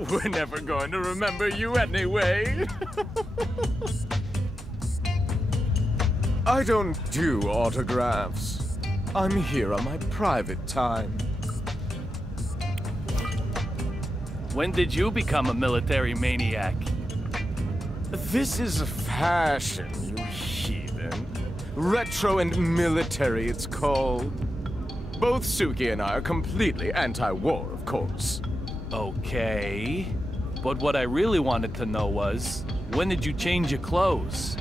we're never going to remember you anyway. I don't do autographs. I'm here on my private time. When did you become a military maniac? This is fashion, you heathen. Retro and military, it's called. Both Suki and I are completely anti-war, of course. Okay. But what I really wanted to know was, when did you change your clothes?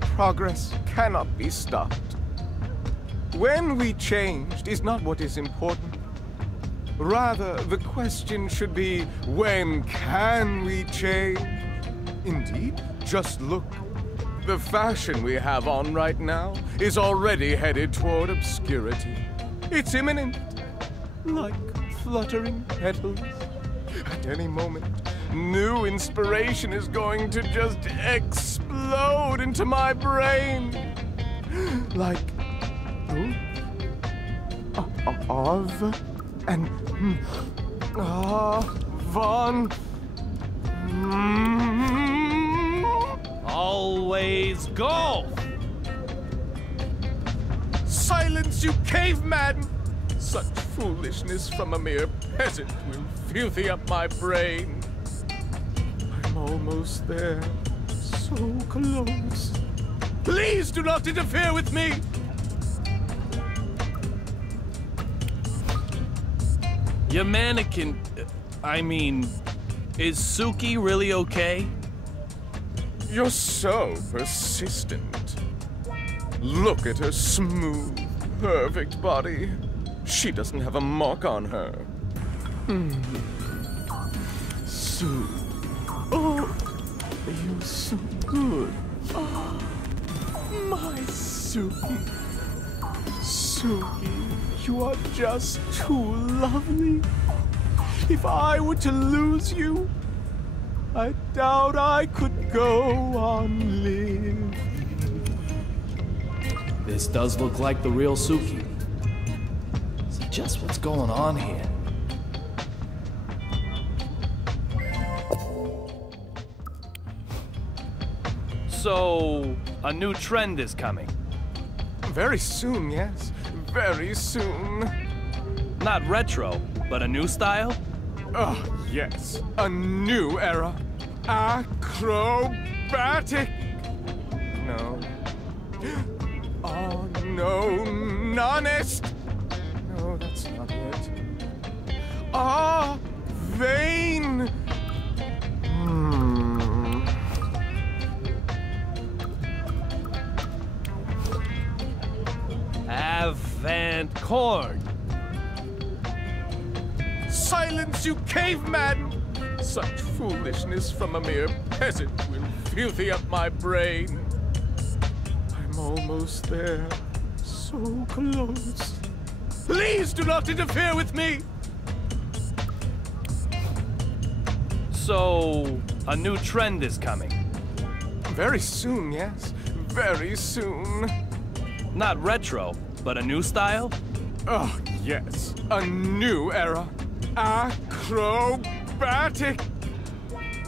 Progress cannot be stopped. When we changed is not what is important. Rather, the question should be, when can we change? Indeed, just look. The fashion we have on right now is already headed toward obscurity. It's imminent, like fluttering petals. At any moment, new inspiration is going to just explode into my brain. Like, Arv and Von. Always go! Silence, you caveman! Such foolishness from a mere peasant will filthy up my brain. I'm almost there. So close. Please do not interfere with me! Your mannequin... is Suki really okay? You're so persistent. Look at her smooth, perfect body. She doesn't have a mark on her. Sue. Oh, you're so good. Oh, my Suki. Suki, you are just too lovely. If I were to lose you, I doubt I could go on living. This does look like the real Suki. So just what's going on here? So, a new trend is coming. Very soon, yes. Very soon. Not retro, but a new style? Oh, yes. A new era. Acrobatic. No. Oh, no. Honest. No, that's not it. Ah, vain. Avant-garde. Silence, you caveman! Such foolishness from a mere peasant will filthy up my brain. I'm almost there. So close. Please do not interfere with me! So, a new trend is coming. Very soon, yes. Very soon. Not retro, but a new style? Oh, yes. A new era. Acrobatic.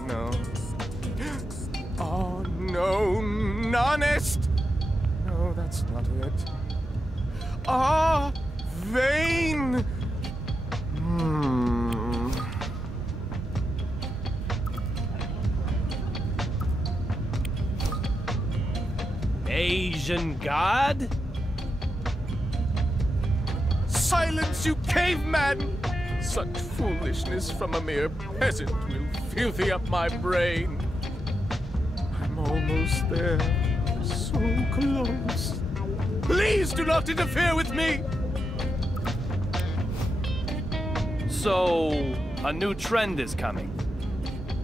No. Oh, no. Honest. No, that's not it. Ah, vain. Asian god? Silence, you caveman! Such foolishness from a mere peasant will filthy up my brain. I'm almost there. So close. Please do not interfere with me! So, a new trend is coming.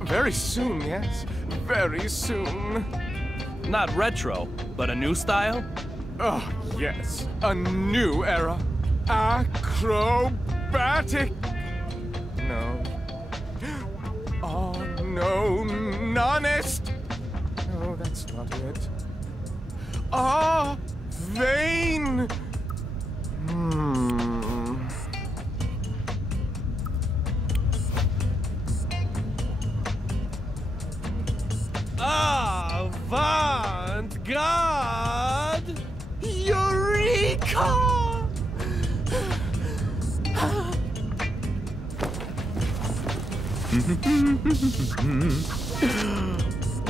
Very soon, yes. Very soon. Not retro, but a new style? Oh, yes. A new era. Acrobatic. No. Oh, no. Nonest. No, that's not it. Ah, vain. Avant-garde! Eureka!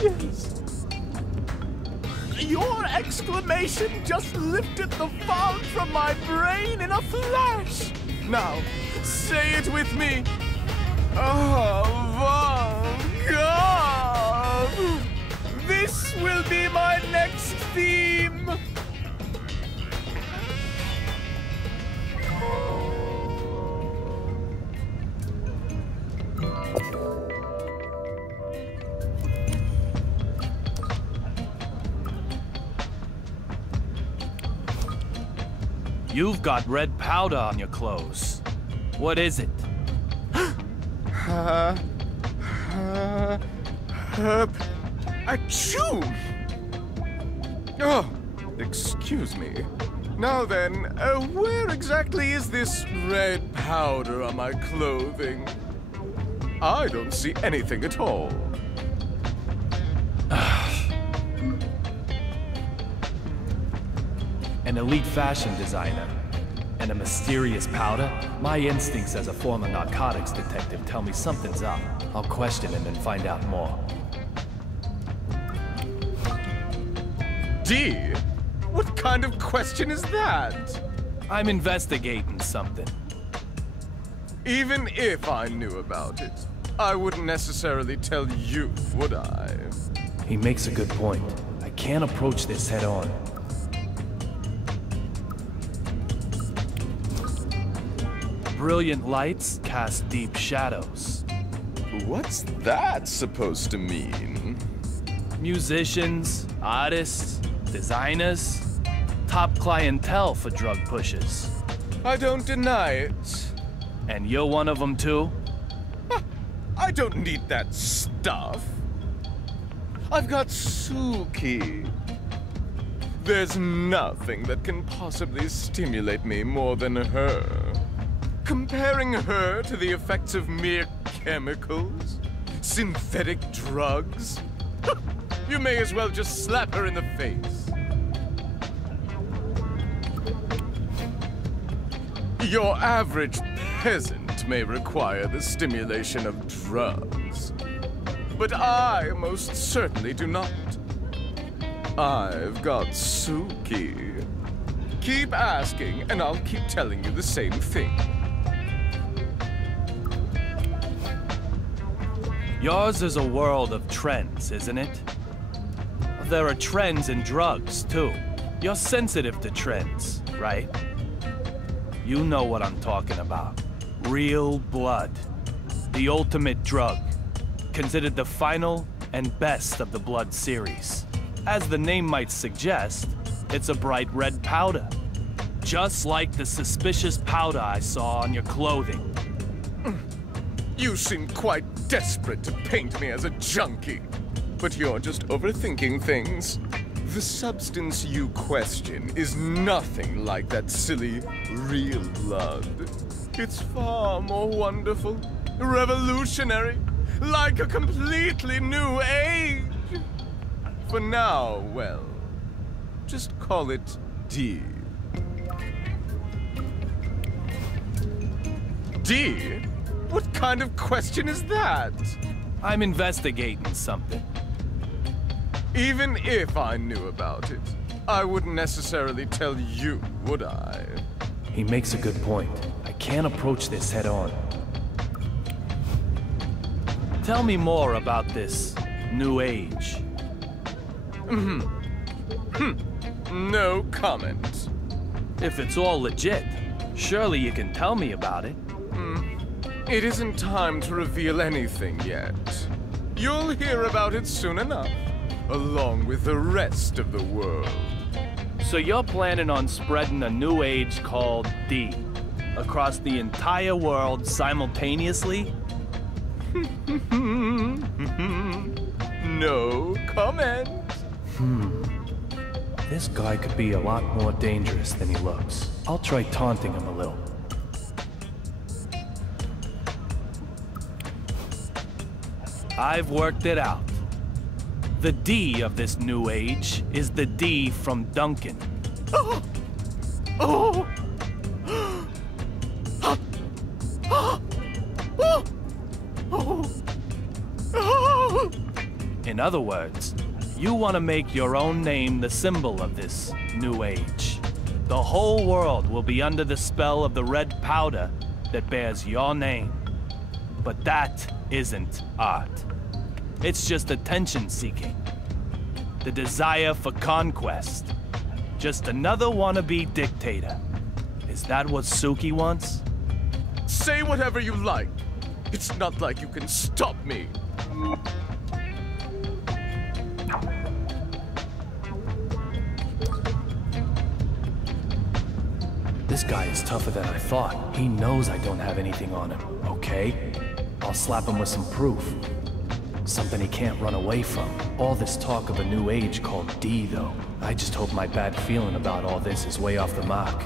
Yes. Your exclamation just lifted the fog from my brain in a flash. Now, say it with me. Avant-garde! This will be my next theme. You've got red powder on your clothes. What is it? Achoo! Oh, excuse me. Now then, where exactly is this red powder on my clothing? I don't see anything at all. An elite fashion designer and a mysterious powder? My instincts as a former narcotics detective tell me something's up. I'll question him and find out more. D? What kind of question is that? I'm investigating something. Even if I knew about it, I wouldn't necessarily tell you, would I? He makes a good point. I can't approach this head on. Brilliant lights cast deep shadows. What's that supposed to mean? Musicians, artists, designers, top clientele for drug pushers. I don't deny it. And you're one of them too? I don't need that stuff. I've got Suki. There's nothing that can possibly stimulate me more than her. Comparing her to the effects of mere chemicals? Synthetic drugs? You may as well just slap her in the face. Your average peasant may require the stimulation of drugs, but I most certainly do not. I've got Suki. Keep asking, and I'll keep telling you the same thing. Yours is a world of trends, isn't it? There are trends in drugs, too. You're sensitive to trends, right? You know what I'm talking about. Real blood. The ultimate drug. Considered the final and best of the blood series. As the name might suggest, it's a bright red powder. Just like the suspicious powder I saw on your clothing. You seem quite desperate to paint me as a junkie. But you're just overthinking things. The substance you question is nothing like that silly, real blood. It's far more wonderful, revolutionary, like a completely new age. For now, well, just call it D. D? What kind of question is that? I'm investigating something. Even if I knew about it, I wouldn't necessarily tell you, would I? He makes a good point. I can't approach this head on. Tell me more about this new age. No comment. If it's all legit, surely you can tell me about it. It isn't time to reveal anything yet. You'll hear about it soon enough, along with the rest of the world. So you're planning on spreading a new age called D across the entire world simultaneously? No comment. This guy could be a lot more dangerous than he looks. I'll try taunting him a little. I've worked it out. The D of this new age is the D from Duncan. In other words, you want to make your own name the symbol of this new age. The whole world will be under the spell of the red powder that bears your name. But that isn't art. It's just attention-seeking. The desire for conquest. Just another wannabe dictator. Is that what Suki wants? Say whatever you like. It's not like you can stop me. This guy is tougher than I thought. He knows I don't have anything on him, okay? I'll slap him with some proof. Something he can't run away from. All this talk of a new age called D, though. I just hope my bad feeling about all this is way off the mark.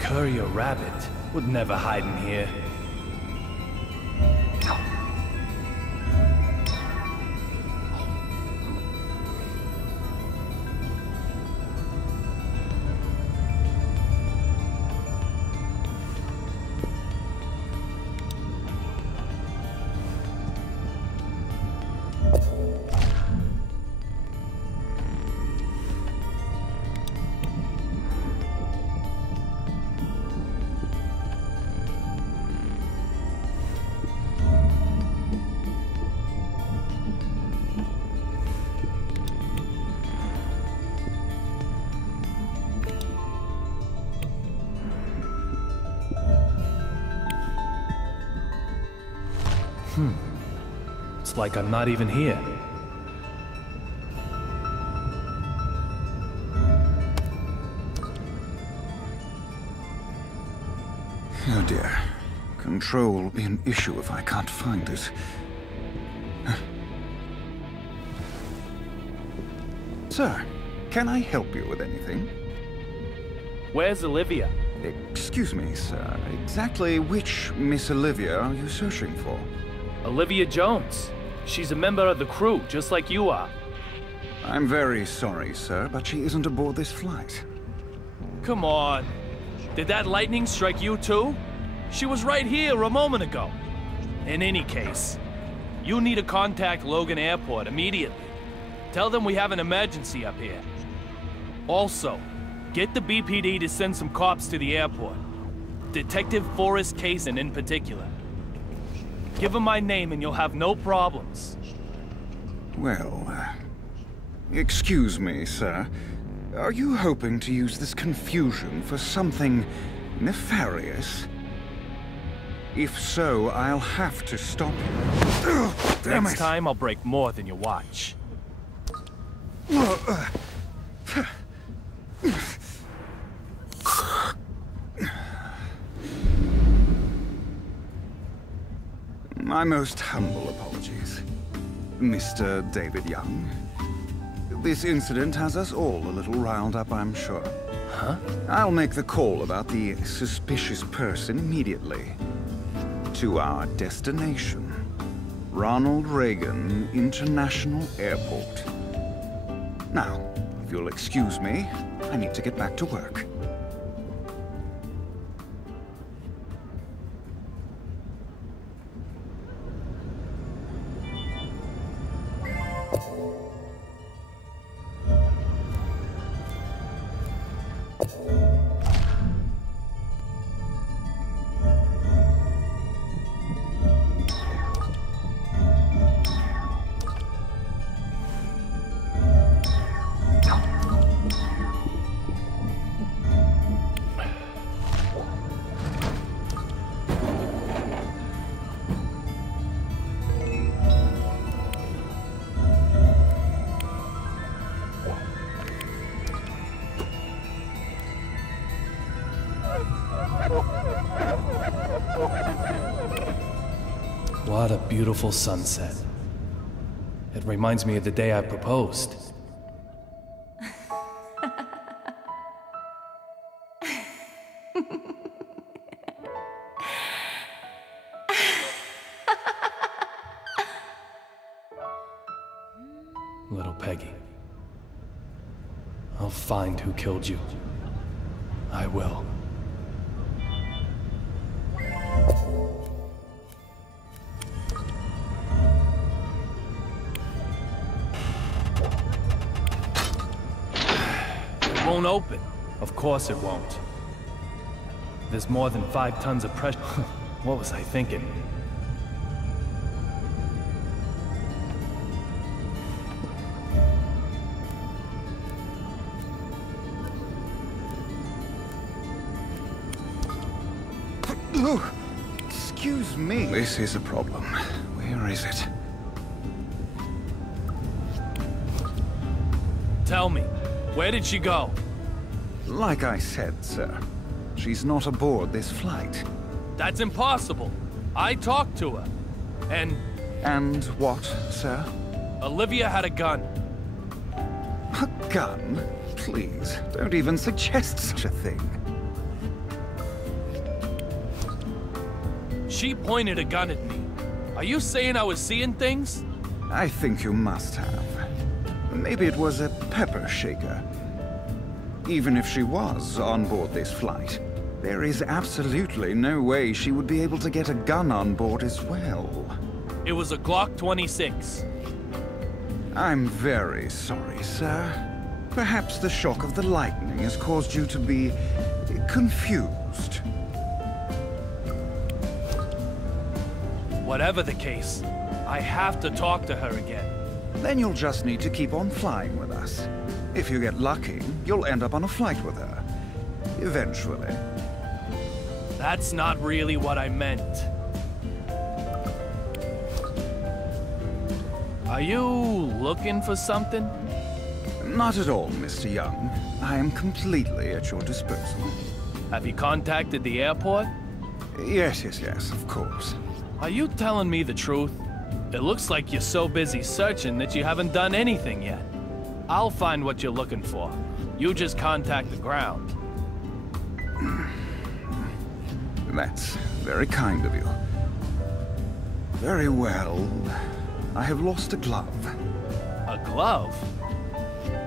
Courier rabbit would never hide in here. It's like I'm not even here. Oh dear. Control will be an issue if I can't find it. Sir, can I help you with anything? Where's Olivia? Excuse me, sir. Exactly which Miss Olivia are you searching for? Olivia Jones. She's a member of the crew, just like you are. I'm very sorry, sir, but she isn't aboard this flight. Come on. Did that lightning strike you too? She was right here a moment ago. In any case, you need to contact Logan Airport immediately. Tell them we have an emergency up here. Also, get the BPD to send some cops to the airport. Detective Forrest Kaysen in particular. Give him my name and you'll have no problems. Well, excuse me, sir. Are you hoping to use this confusion for something nefarious? If so, I'll have to stop you. Damn Next it. time, I'll break more than you watch. My most humble apologies, Mr. David Young. This incident has us all a little riled up, I'm sure. Huh? I'll make the call about the suspicious person immediately. To our destination, Ronald Reagan International Airport. Now, if you'll excuse me, I need to get back to work. What a beautiful sunset. It reminds me of the day I proposed. Little Peggy. I'll find who killed you. I will. It won't open. Of course it won't. There's more than 5 tons of pressure. What was I thinking? Oh, excuse me. This is a problem. Where is it? Tell me, where did she go? Like I said, sir, she's not aboard this flight. That's impossible. I talked to her. And what, sir? Olivia had a gun. A gun? Please, don't even suggest such a thing. She pointed a gun at me. Are you saying I was seeing things? I think you must have. Maybe it was a pepper shaker. Even if she was on board this flight, there is absolutely no way she would be able to get a gun on board as well. It was a Glock 26. I'm very sorry, sir. Perhaps the shock of the lightning has caused you to be confused. Whatever the case, I have to talk to her again. Then you'll just need to keep on flying with us. If you get lucky, you'll end up on a flight with her. Eventually. That's not really what I meant. Are you looking for something? Not at all, Mr. Young. I am completely at your disposal. Have you contacted the airport? Yes, of course. Are you telling me the truth? It looks like you're so busy searching that you haven't done anything yet. I'll find what you're looking for. You just contact the ground. That's very kind of you. Very well. I have lost a glove. A glove?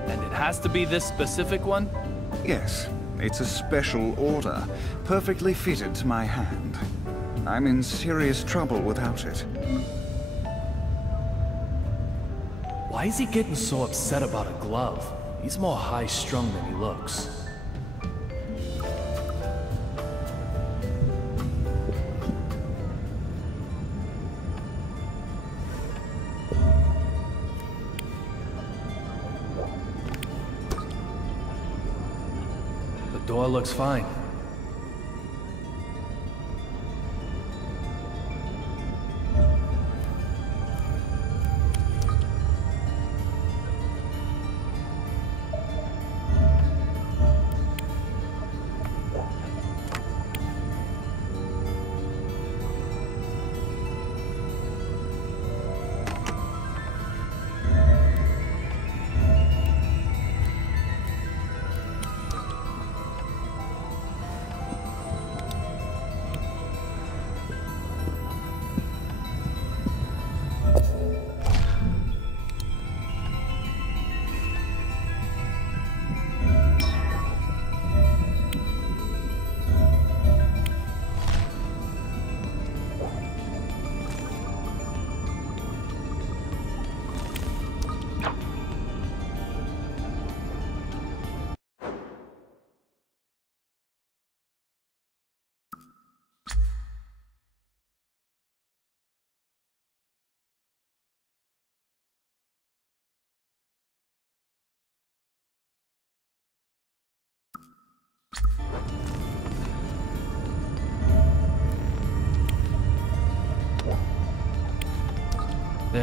And it has to be this specific one? Yes, it's a special order, perfectly fitted to my hand. I'm in serious trouble without it. Why is he getting so upset about a glove? He's more high-strung than he looks. The door looks fine.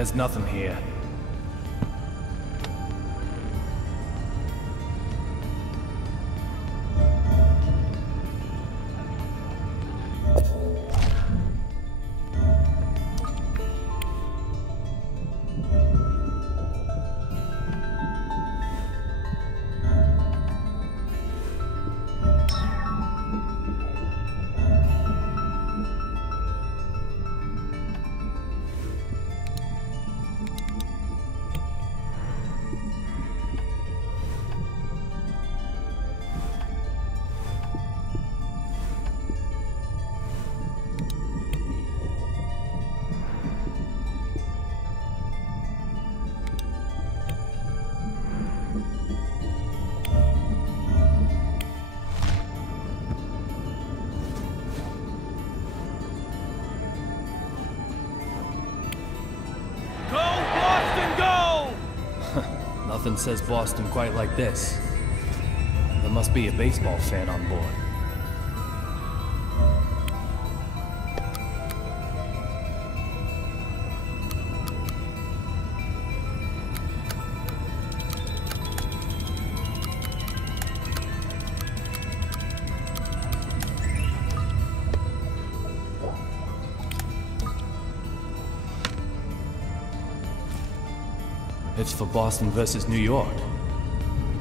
There's nothing here. Nothing says Boston quite like this. There must be a baseball fan on board. It's for Boston versus New York.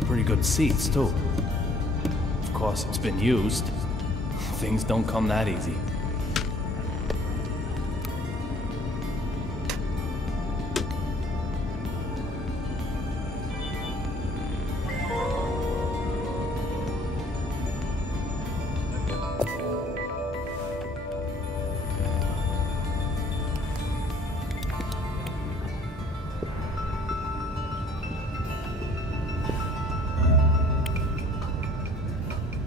Pretty good seats, too. Of course, it's been used. Things don't come that easy.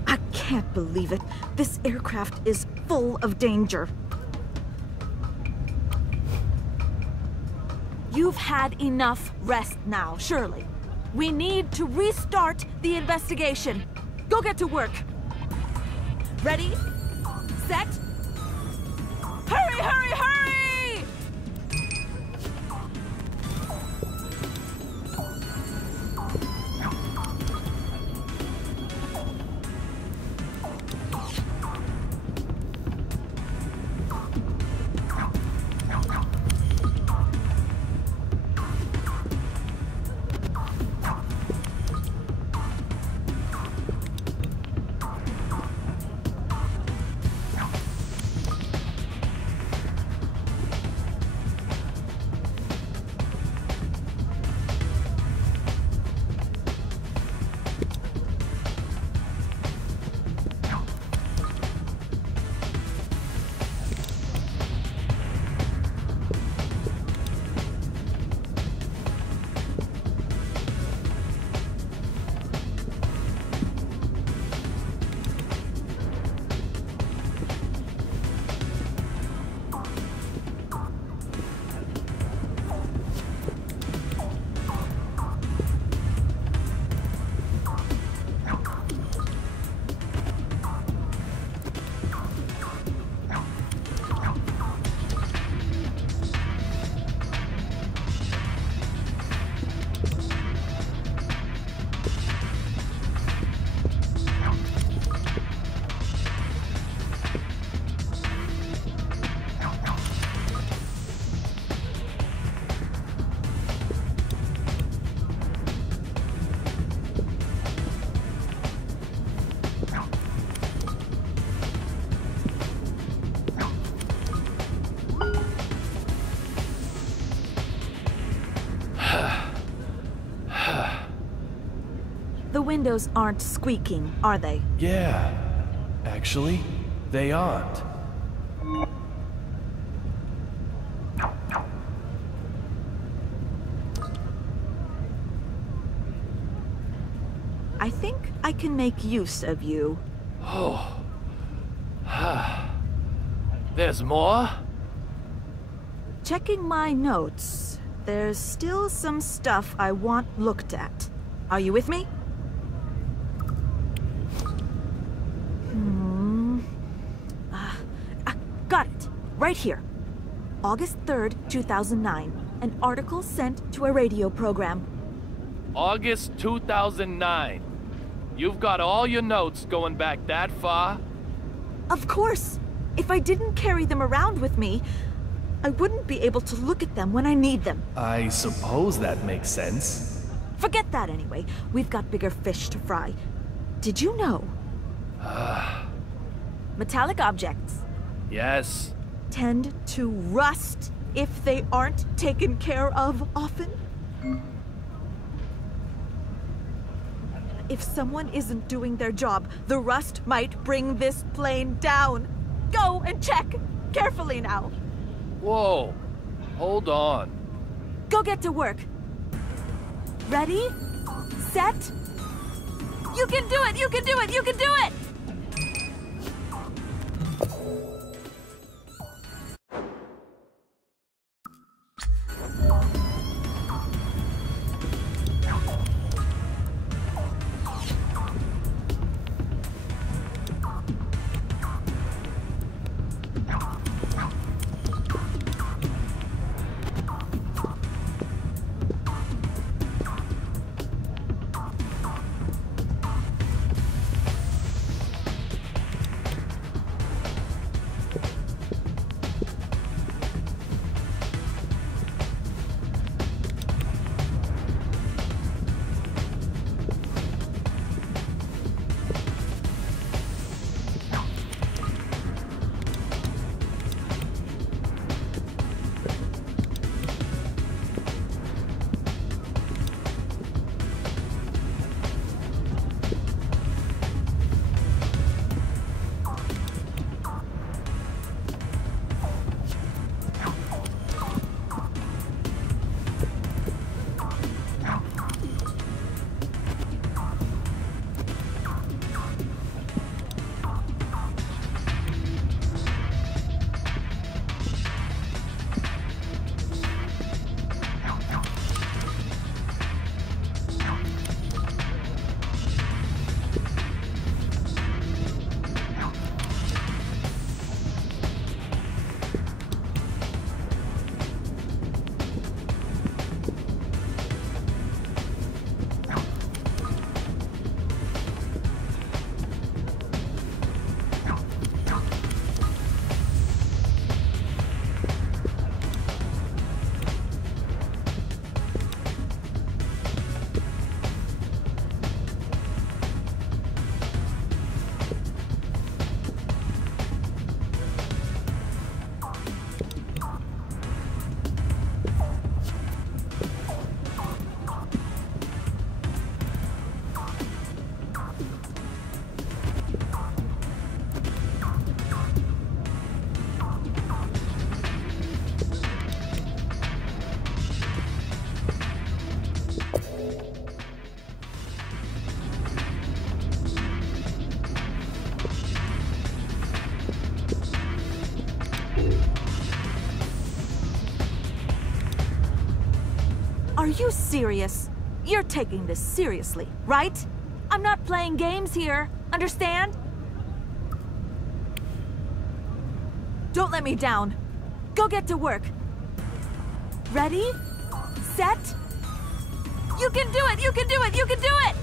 I can't believe it. This aircraft is full of danger. You've had enough rest now, surely. We need to restart the investigation. Go get to work. Ready? Set? Hurry, hurry, hurry! The windows aren't squeaking, are they? Yeah, actually, they aren't. I think I can make use of you. Oh. There's more? Checking my notes, there's still some stuff I want looked at. Are you with me? Got it. Right here. August 3rd, 2009. An article sent to a radio program. August 2009. You've got all your notes going back that far? Of course! If I didn't carry them around with me, I wouldn't be able to look at them when I need them. I suppose that makes sense. Forget that anyway. We've got bigger fish to fry. Did you know? Metallic objects Yes. tend to rust if they aren't taken care of often? If someone isn't doing their job, the rust might bring this plane down. Go and check! Carefully now. Whoa. Hold on. Go get to work. Ready? Set? You can do it! You can do it! You can do it! Are you serious? You're taking this seriously, right? I'm not playing games here, understand? Don't let me down. Go get to work. Ready? Set? You can do it! You can do it! You can do it!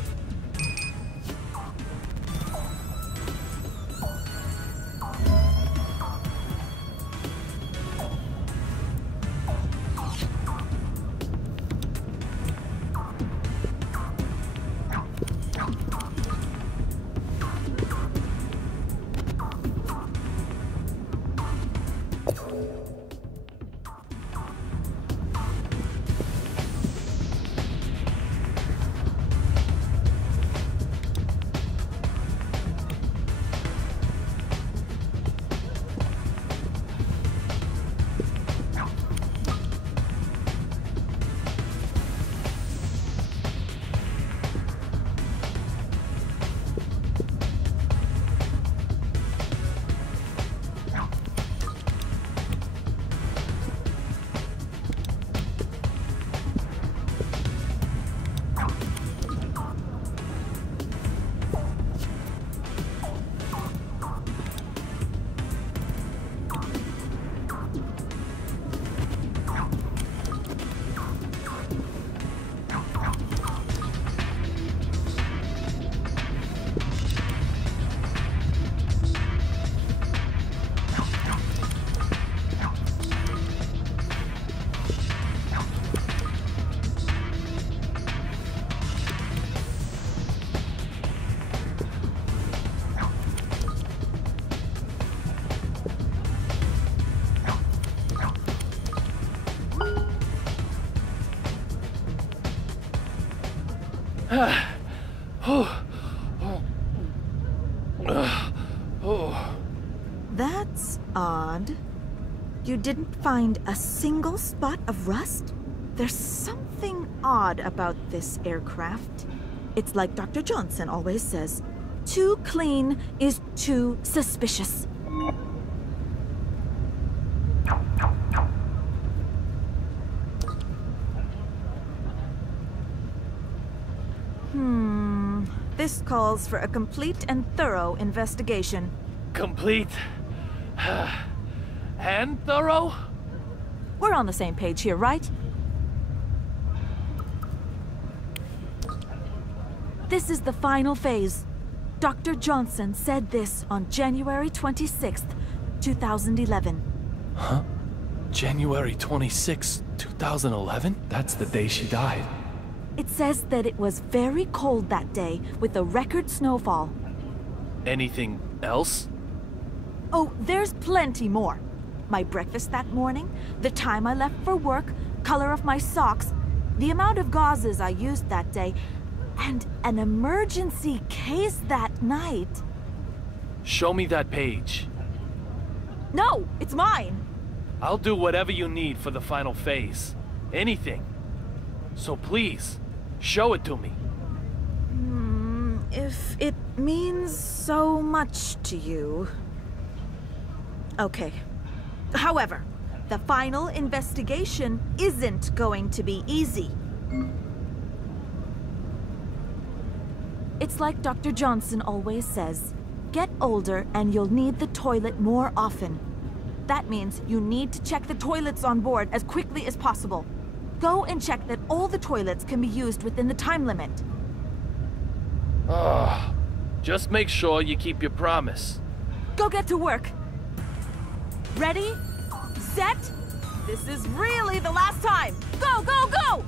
That's odd. You didn't find a single spot of rust? There's something odd about this aircraft. It's like Dr. Johnson always says, too clean is too suspicious. This calls for a complete and thorough investigation. Complete and thorough? We're on the same page here, right? This is the final phase. Dr. Johnson said this on January 26th, 2011. Huh? January 26, 2011? That's the day she died. It says that it was very cold that day, with a record snowfall. Anything else? Oh, there's plenty more. My breakfast that morning, the time I left for work, color of my socks, the amount of gauzes I used that day, and an emergency case that night. Show me that page. No, it's mine. I'll do whatever you need for the final phase. Anything. So please, show it to me. If it means so much to you... Okay. However, the final investigation isn't going to be easy. It's like Dr. Johnson always says, get older and you'll need the toilet more often. That means you need to check the toilets on board as quickly as possible. Go and check that all the toilets can be used within the time limit. Just make sure you keep your promise. Go get to work. Ready? Set? This is really the last time. Go, go, go!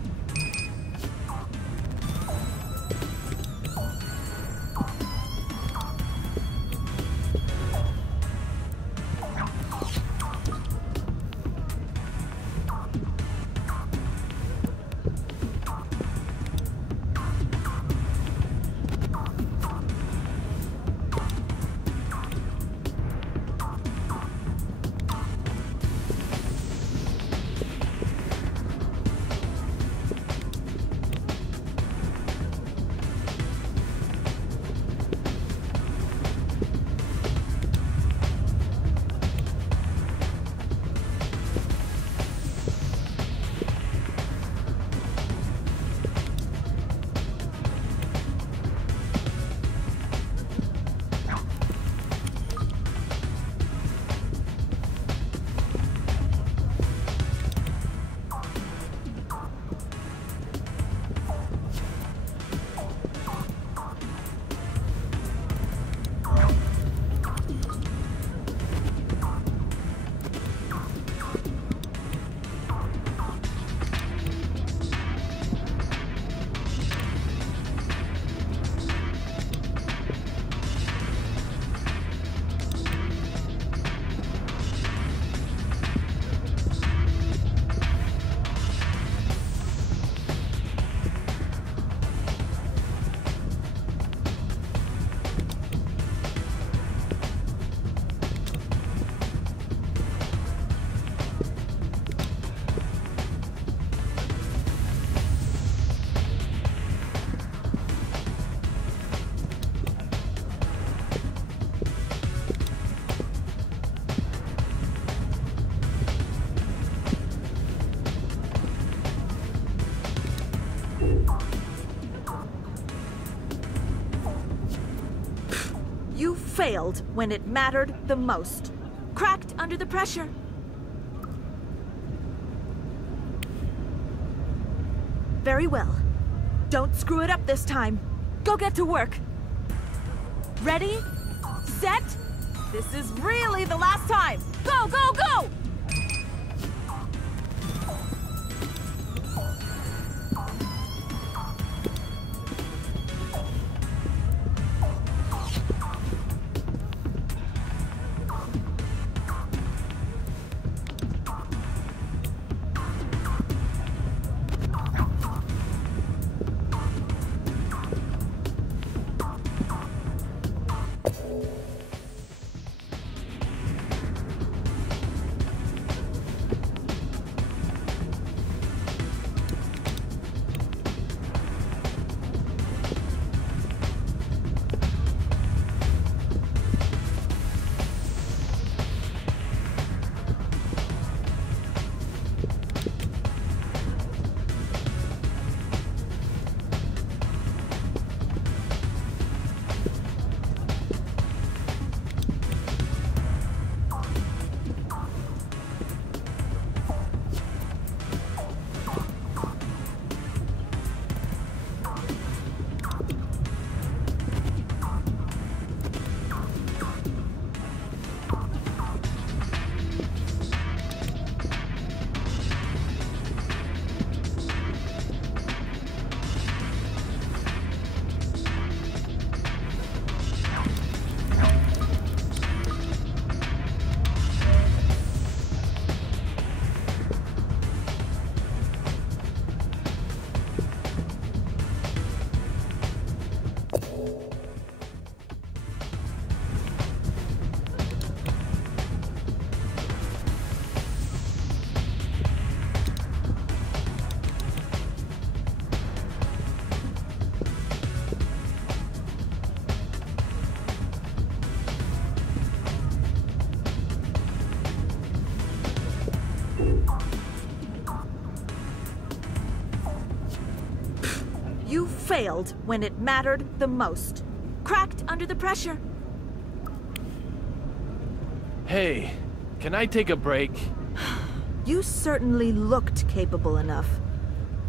You failed when it mattered the most. Cracked under the pressure. Very well. Don't screw it up this time. Go get to work. Ready? Set? This is really the last time. Go, go, go! failed when it mattered the most. Cracked under the pressure. Hey, can I take a break? You certainly looked capable enough.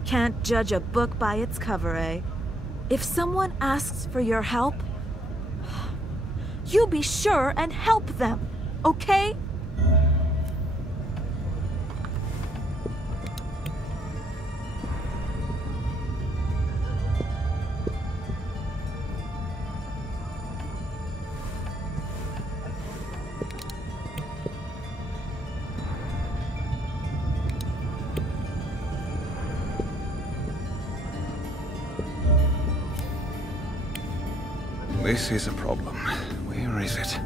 Can't judge a book by its cover, eh? If someone asks for your help, you be sure and help them, okay? This is a problem. Where is it?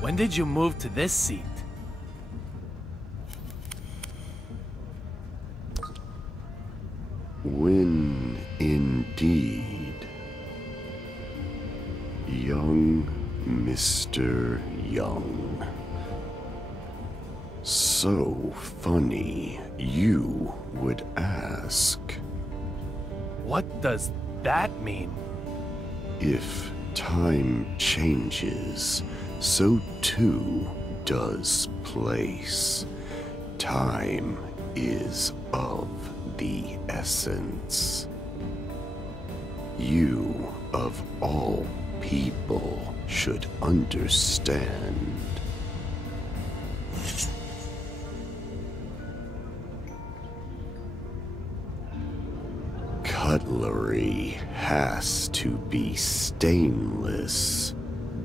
When did you move to this seat? When indeed, young Mr. Young. So funny you would ask. What does that mean? If time changes, so too does place. Time is of the essence. You, of all people, should understand. Cutlery has to be stainless.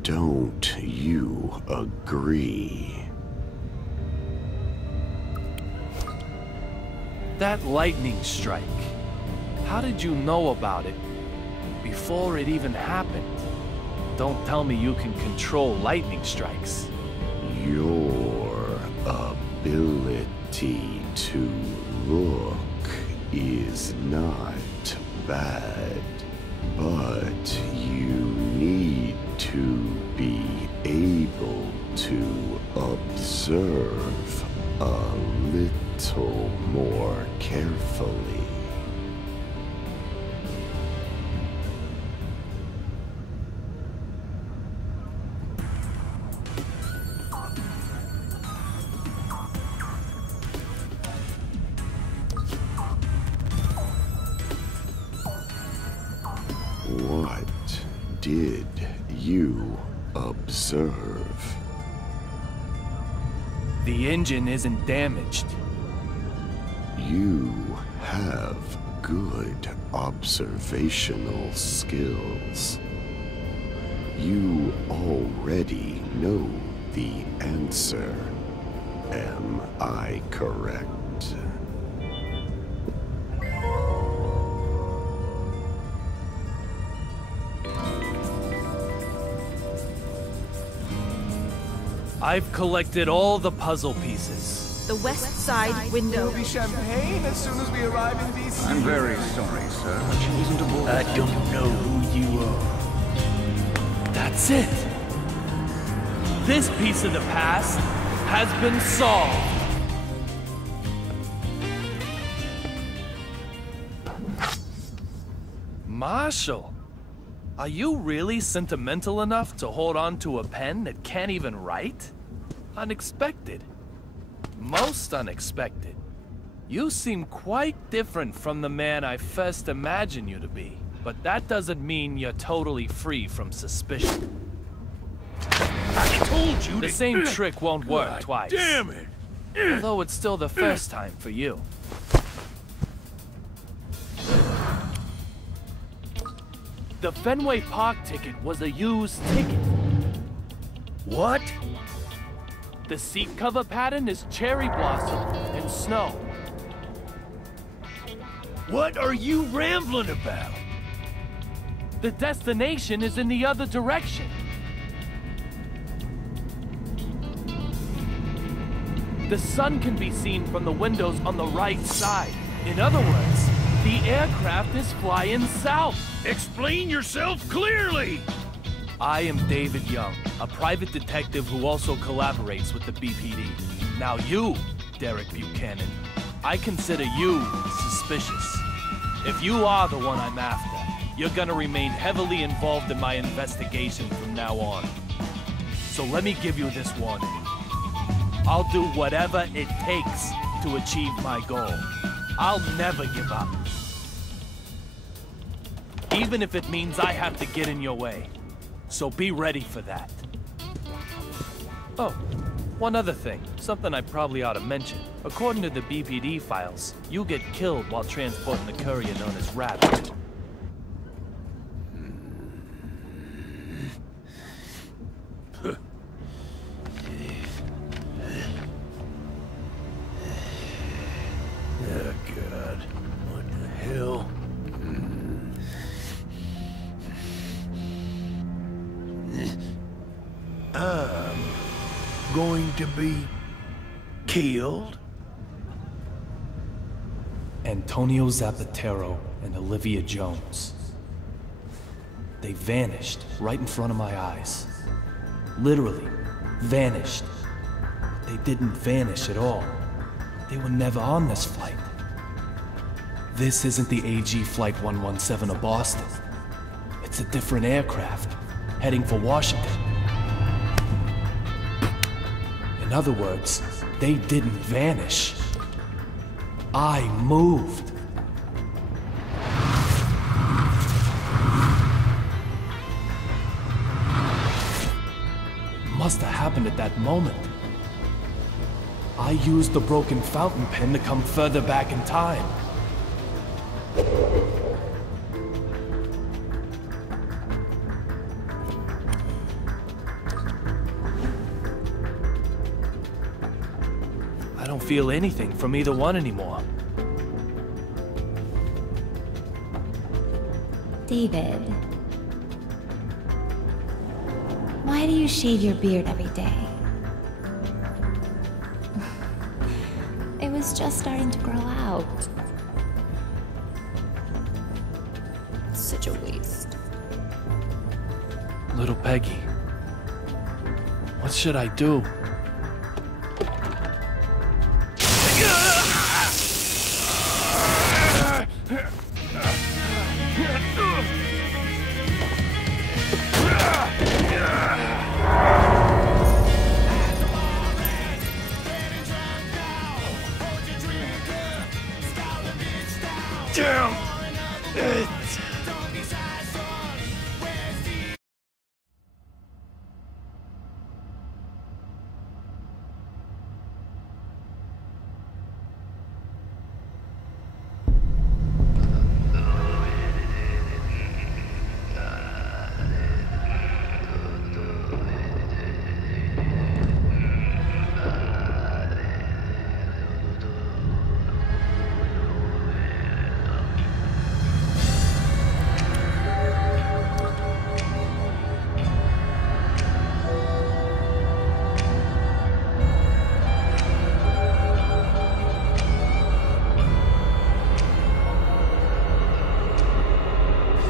Don't you agree? That lightning strike. How did you know about it before it even happened? Don't tell me you can control lightning strikes. Your ability to look is not bad, but you need to be able to observe a little more carefully. What did you observe? The engine isn't damaged. You have good observational skills. You already know the answer. Am I correct? I've collected all the puzzle pieces. The west side window. There'll be champagne as soon as we arrive in DC. I'm very sorry, sir, but she isn't aboard. I don't know who you are. That's it. This piece of the past has been solved. Marshall, are you really sentimental enough to hold on to a pen that can't even write? Unexpected. Most unexpected. You seem quite different from the man I first imagined you to be, but that doesn't mean you're totally free from suspicion. I told you The same trick won't work twice. Damn it! Although it's still the first time for you. The Fenway Park ticket was a used ticket. What? The seat cover pattern is cherry blossom and snow. What are you rambling about? The destination is in the other direction. The sun can be seen from the windows on the right side. In other words, the aircraft is flying south. Explain yourself clearly! I am David Young, a private detective who also collaborates with the BPD. Now you, Derek Buchanan, I consider you suspicious. If you are the one I'm after, you're gonna remain heavily involved in my investigation from now on. So let me give you this warning. I'll do whatever it takes to achieve my goal. I'll never give up. Even if it means I have to get in your way. So be ready for that. Oh, one other thing. Something I probably ought to mention. According to the BPD files, you get killed while transporting the courier known as Rabbit. Oh, God. What the hell? I'm going to be killed? Antonio Zapatero and Olivia Jones. They vanished right in front of my eyes. Literally, vanished. They didn't vanish at all. They were never on this flight. This isn't the AG Flight 117 of Boston. It's a different aircraft, heading for Washington. In other words, they didn't vanish. I moved. It must have happened at that moment. I used the broken fountain pen to come further back in time. I don't feel anything from either one anymore. David, why do you shave your beard every day? It was just starting to grow out. Such a waste. Little Peggy, what should I do?